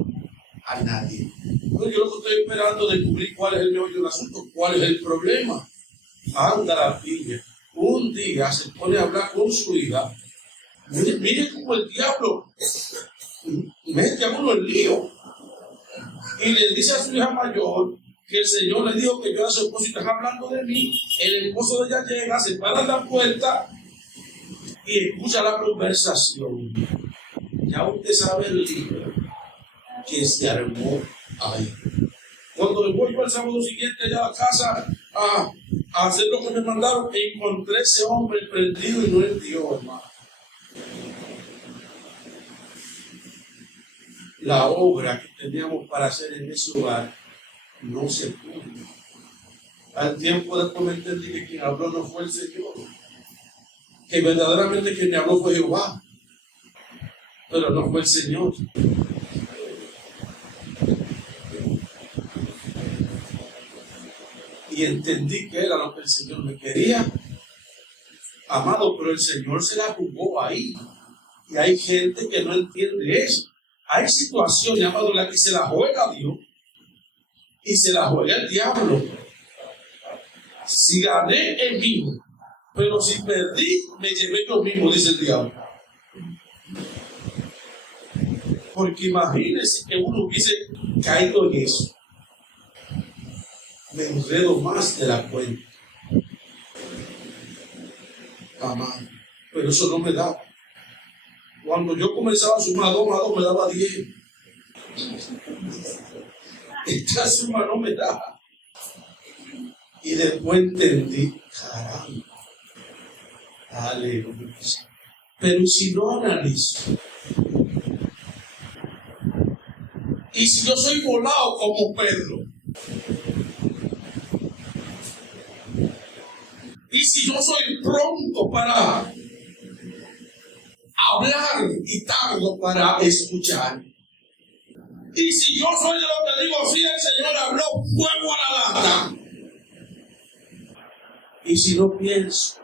a nadie. Entonces, yo lo que estoy esperando es descubrir cuál es el meollo del asunto, cuál es el problema. Anda la piña. Un día se pone a hablar con su hija. Mire cómo el diablo mete a uno el lío. Y le dice a su hija mayor que el Señor le dijo que yo era su esposo y estás hablando de mí. El esposo de ella llega, se para en la puerta y escucha la conversación. Ya usted sabe el lío que se armó ahí. Cuando voy yo el sábado siguiente allá a la casa a hacer lo que me mandaron, encontré ese hombre prendido y no es Dios, hermano. La obra que teníamos para hacer en ese hogar no se pudo. Al tiempo después me entendí que quien habló no fue el Señor, que verdaderamente quien me habló fue Jehová, pero no fue el Señor. Y entendí que era lo que el Señor me quería. Amado, pero el Señor se la jugó ahí. Y hay gente que no entiende eso. Hay situaciones, amado, en las que se la juega Dios y se la juega el diablo. Si gané, es mío. Pero si perdí, me llevé yo mismo, dice el diablo. Porque imagínense que uno hubiese caído en eso. Me enredo más de la cuenta. Amado. Pero eso no me da. Cuando yo comenzaba a sumar 2 más 2 me daba 10. Esta suma no me da. Y después entendí, caramba. Aleluya. Pero si no analizo, y si yo soy volado como Pedro, y si yo soy pronto para hablar y tardo para escuchar, y si yo soy de lo que digo, sí, el Señor habló, fuego a la lata, y si no pienso,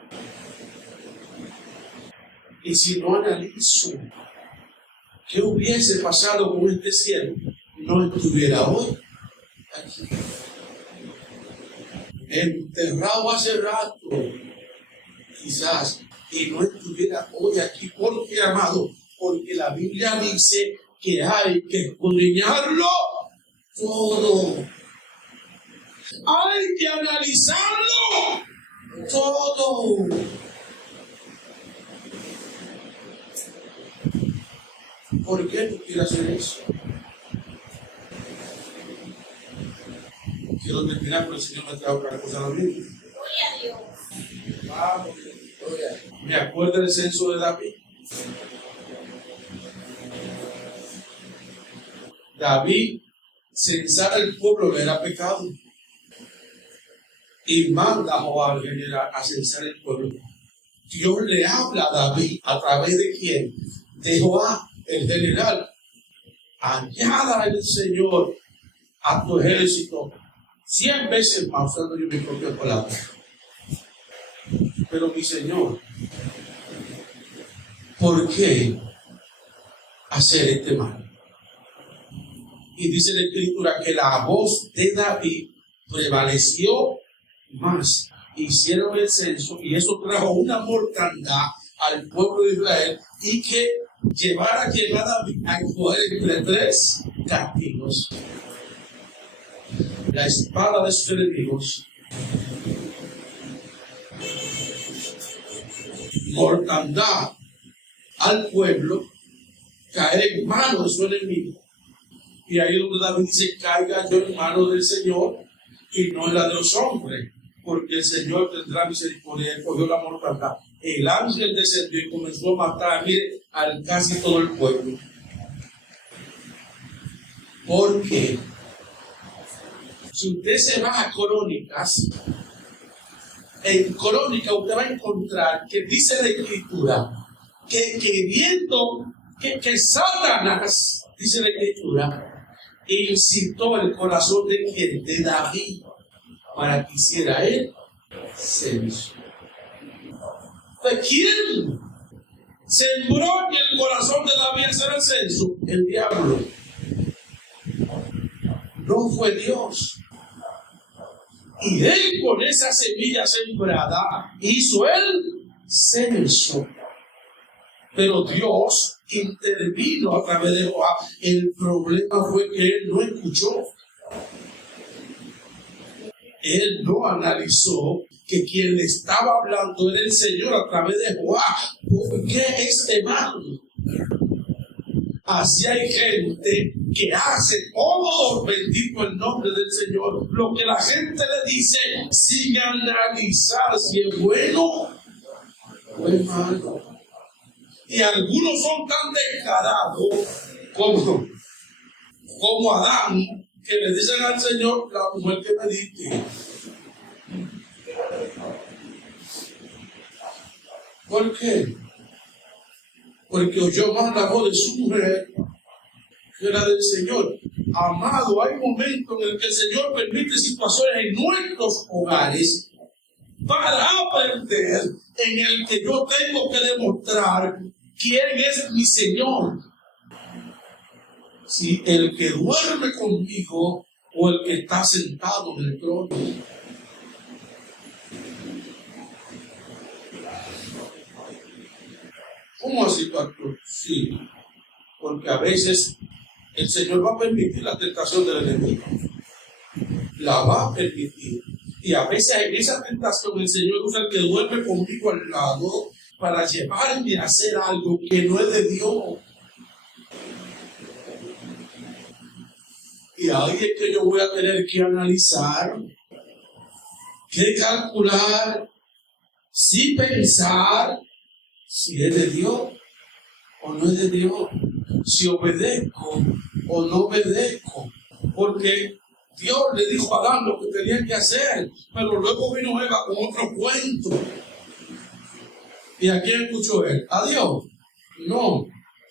y si no analizo, ¿qué hubiese pasado con este cielo? No estuviera hoy aquí. Enterrado hace rato, quizás, y no estuviera hoy aquí. ¿Por qué, amado? Porque la Biblia dice que hay que escudriñarlo todo. Hay que analizarlo todo. ¿Por qué tú quieres hacer eso? Quiero terminar, pero el Señor me trae otra cosa a la Biblia. Gloria a Dios. Vamos, gloria. ¿Me acuerdo del censo de David? David, censar al pueblo era pecado. Y manda a Joab al general a censar el pueblo. Dios le habla a David a través de quién? De Joab, el general. Añada el Señor a tu ejército 100 veces más, usando yo mi propia palabra. Pero mi Señor, ¿por qué hacer este mal? Y dice la Escritura que la voz de David prevaleció más. Hicieron el censo y eso trajo una mortandad al pueblo de Israel y que llevara a David a escoger entre 3 castigos: la espada de sus enemigos, mortandad al pueblo, caer en manos de su enemigo. Y ahí donde David dice: caiga yo en manos del Señor y no en la de los hombres, porque el Señor tendrá misericordia. Y cogió la mortandad. El ángel descendió y comenzó a matar, mire, al casi todo el pueblo. Porque si usted se va a Crónicas, en Crónica usted va a encontrar que dice la Escritura que queriendo que Satanás, dice la Escritura, incitó el corazón de quien, de David, para que hiciera él censo. ¿De quién sembró en el corazón de David hacer el censo? El diablo. No fue Dios. Y él, con esa semilla sembrada, hizo el censo. Pero Dios intervino a través de Joab. El problema fue que él no escuchó. Él no analizó que quien le estaba hablando era el Señor a través de Joab. ¿Por qué este mal? Así hay gente que hace todo, bendito el nombre del Señor, lo que la gente le dice sin analizar si es bueno o es malo. Y algunos son tan descarados como Adán, que le dicen al Señor: la mujer que me diste. ¿Por qué? Porque oyó más la voz de su mujer que la del Señor. Amado, hay momentos en el que el Señor permite situaciones en nuestros hogares para aprender, en el que yo tengo que demostrar quién es mi Señor. Si el que duerme conmigo o el que está sentado en el trono. ¿Cómo así, pastor? Sí, porque a veces el Señor va a permitir la tentación del enemigo. La va a permitir. Y a veces en esa tentación el Señor usa el que duerme conmigo al lado para llevarme a hacer algo que no es de Dios. Y ahí es que yo voy a tener que analizar, que calcular, si pensar si es de Dios o no es de Dios, si obedezco o no obedezco, porque Dios le dijo a Adán lo que tenía que hacer, pero luego vino Eva con otro cuento. ¿Y a quién escuchó él? ¿A Dios? No,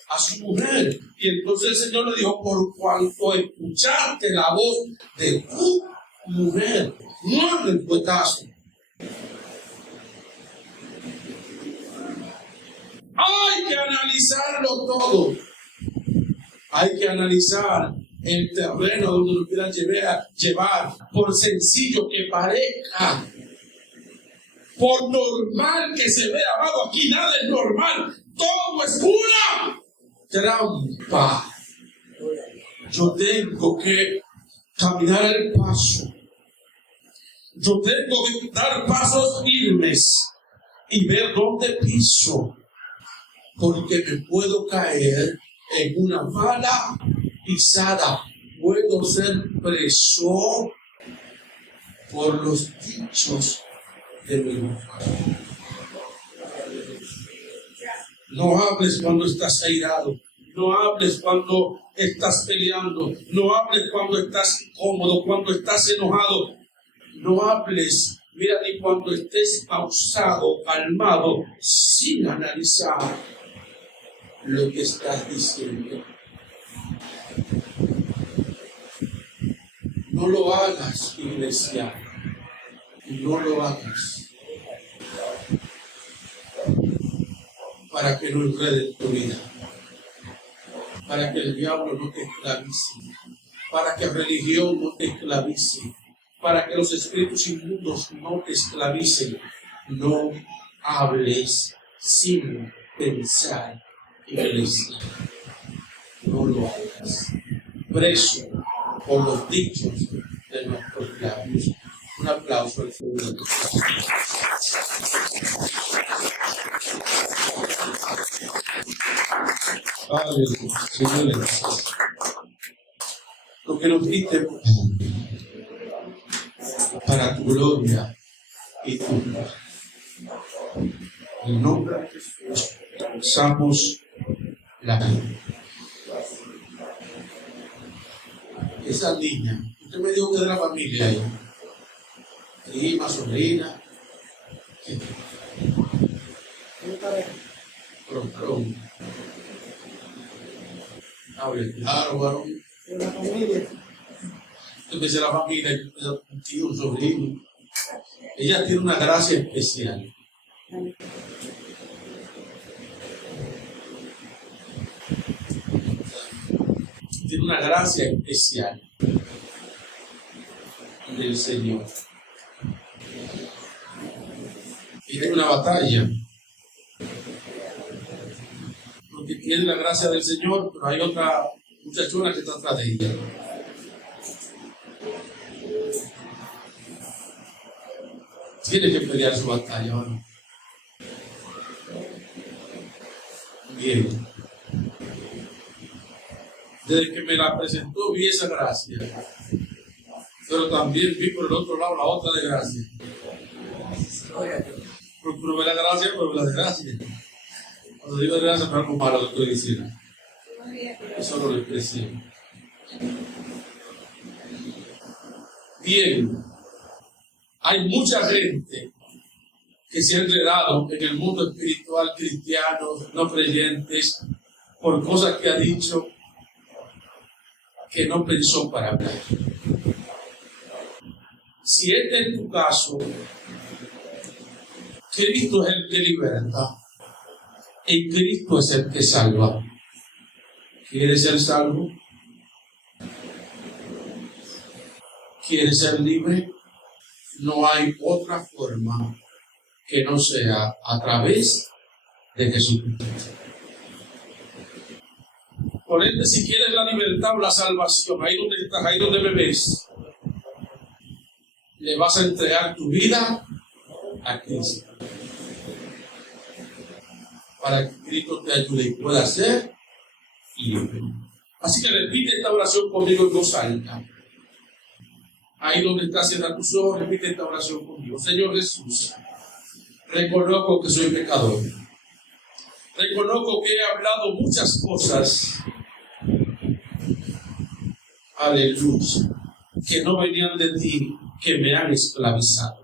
a su mujer. Y entonces el Señor le dijo: por cuanto escuchaste la voz de tu mujer, no el puestazo. Hay que analizarlo todo. Hay que analizar el terreno donde lo quieran llevar, por sencillo que parezca, por normal que se vea. Amado, aquí nada es normal, todo es una trampa. Yo tengo que caminar el paso. Yo tengo que dar pasos firmes y ver dónde piso, porque me puedo caer en una mala pisada. Puedo ser preso por los dichos de mi boca. No hables cuando estás airado. No hables cuando estás peleando. No hables cuando estás incómodo, cuando estás enojado. No hables, mira, ni cuando estés pausado, calmado, sin analizar lo que estás diciendo. No lo hagas, iglesia. No lo hagas. Para que no enrede tu vida. Para que el diablo no te esclavice. Para que la religión no te esclavice. Para que los espíritus inmundos no te esclavicen. No hables sin pensar, iglesia. No lo hagas. Preso por los dichos de nuestros labios. Un aplauso al Señor. Aleluya, Señor, gracias. Lo que nos diste para tu gloria y tu honra. En nombre de Jesús, usamos la vida. Esa niña, usted me dijo que de la familia ahí. Prima, sobrina. Pronto. Hable claro, varón. De la familia. Empecé la familia, un tío, un sobrino. Ella tiene una gracia especial. Tiene una gracia especial del Señor. Y tiene una batalla. Porque tiene la gracia del Señor, pero hay otra muchachona que está atrás de ella. Tiene que pelear su batalla, ¿no? Bien. Desde que me la presentó vi esa gracia. Pero también vi por el otro lado la otra desgracia. Procuro ver la gracia, pero la desgracia. Cuando digo desgracia, no es algo malo que estoy diciendo. Eso no lo expresé. Bien. Hay mucha gente que se ha enredado en el mundo espiritual, cristianos, no creyentes, por cosas que ha dicho que no pensó para hablar. Si este es tu caso, Cristo es el que liberta y Cristo es el que salva. ¿Quieres ser salvo? ¿Quieres ser libre? No hay otra forma que no sea a través de Jesucristo. Por ende, si quieres la libertad o la salvación, ahí donde estás, ahí donde me ves, le vas a entregar tu vida a Cristo. Para que Cristo te ayude y pueda ser libre. Así que repite esta oración conmigo en voz alta. Ahí donde estás, cierra tus ojos, repite esta oración conmigo. Señor Jesús, reconozco que soy pecador. Reconozco que he hablado muchas cosas, aleluya, que no venían de ti, que me han esclavizado.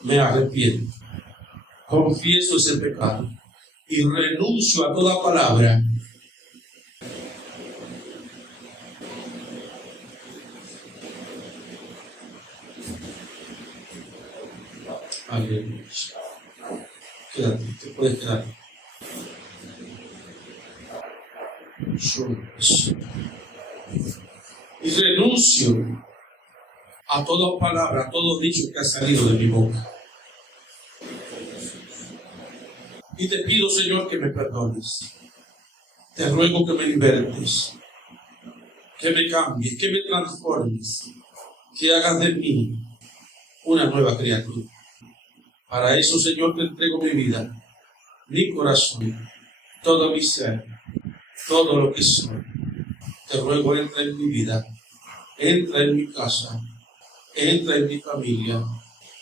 Me arrepiento, confieso ese pecado y renuncio a toda palabra aleluya. Quédate, te puedes quedar. Y renuncio a toda palabra, a todo dicho que ha salido de mi boca. Y te pido, Señor, que me perdones. Te ruego que me libertes, que me cambies, que me transformes, que hagas de mí una nueva criatura. Para eso, Señor, te entrego mi vida, mi corazón, todo mi ser, todo lo que soy. Te ruego, entra en mi vida, entra en mi casa, entra en mi familia,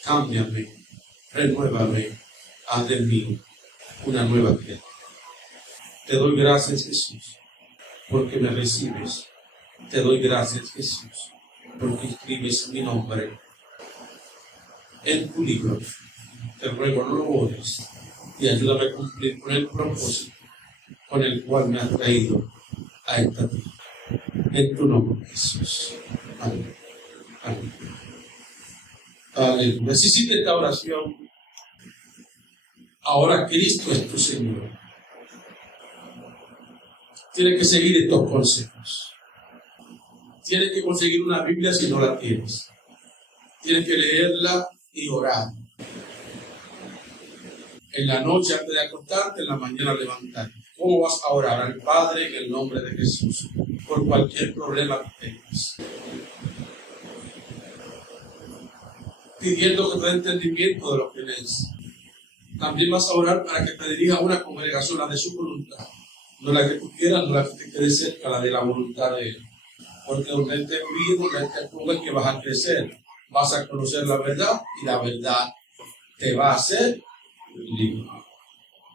cámbiame, renuévame, haz de mí una nueva criatura. Te doy gracias, Jesús, porque me recibes. Te doy gracias, Jesús, porque escribes mi nombre en tu libro. Te ruego, no lo borres y ayúdame a cumplir con el propósito con el cual me has traído a esta tierra. En tu nombre, Jesús. Amén. Amén. Aleluya. Si hiciste esta oración, ahora Cristo es tu Señor. Tienes que seguir estos consejos. Tienes que conseguir una Biblia si no la tienes. Tienes que leerla y orar. En la noche antes de acostarte, en la mañana levantarte. ¿Cómo vas a orar al Padre en el nombre de Jesús? Por cualquier problema que tengas. Pidiendo que te dé entendimiento de lo que lees. También vas a orar para que te dirija a una congregación, la de su voluntad. No la que tú quieras, no la que te quede cerca, la de la voluntad de Él. Porque donde Él te envíe, donde Él te ponga, es que vas a crecer. Vas a conocer la verdad y la verdad te va a hacer libre.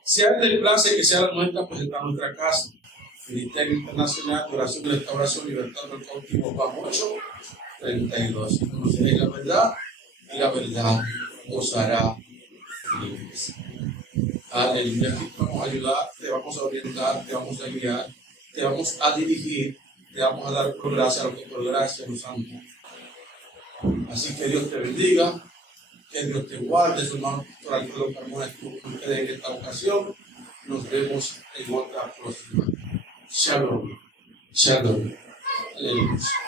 Si a Él le place que sea la nuestra, pues está nuestra casa. Ministerio Internacional de Oración y Restauración, Libertad del Cautivo, Juan 8:32. Si conoceréis la verdad, y la verdad os hará libres. Aleluya. Aquí te vamos a ayudar, te vamos a orientar, te vamos a guiar, te vamos a dirigir, te vamos a dar por gracia a lo que por gracia nos ama. Así que Dios te bendiga, que Dios te guarde. Su hermano Pastor Alfredo Carmona estuvo con ustedes en esta ocasión. Nos vemos en otra próxima. Shalom. Shalom. Aleluya.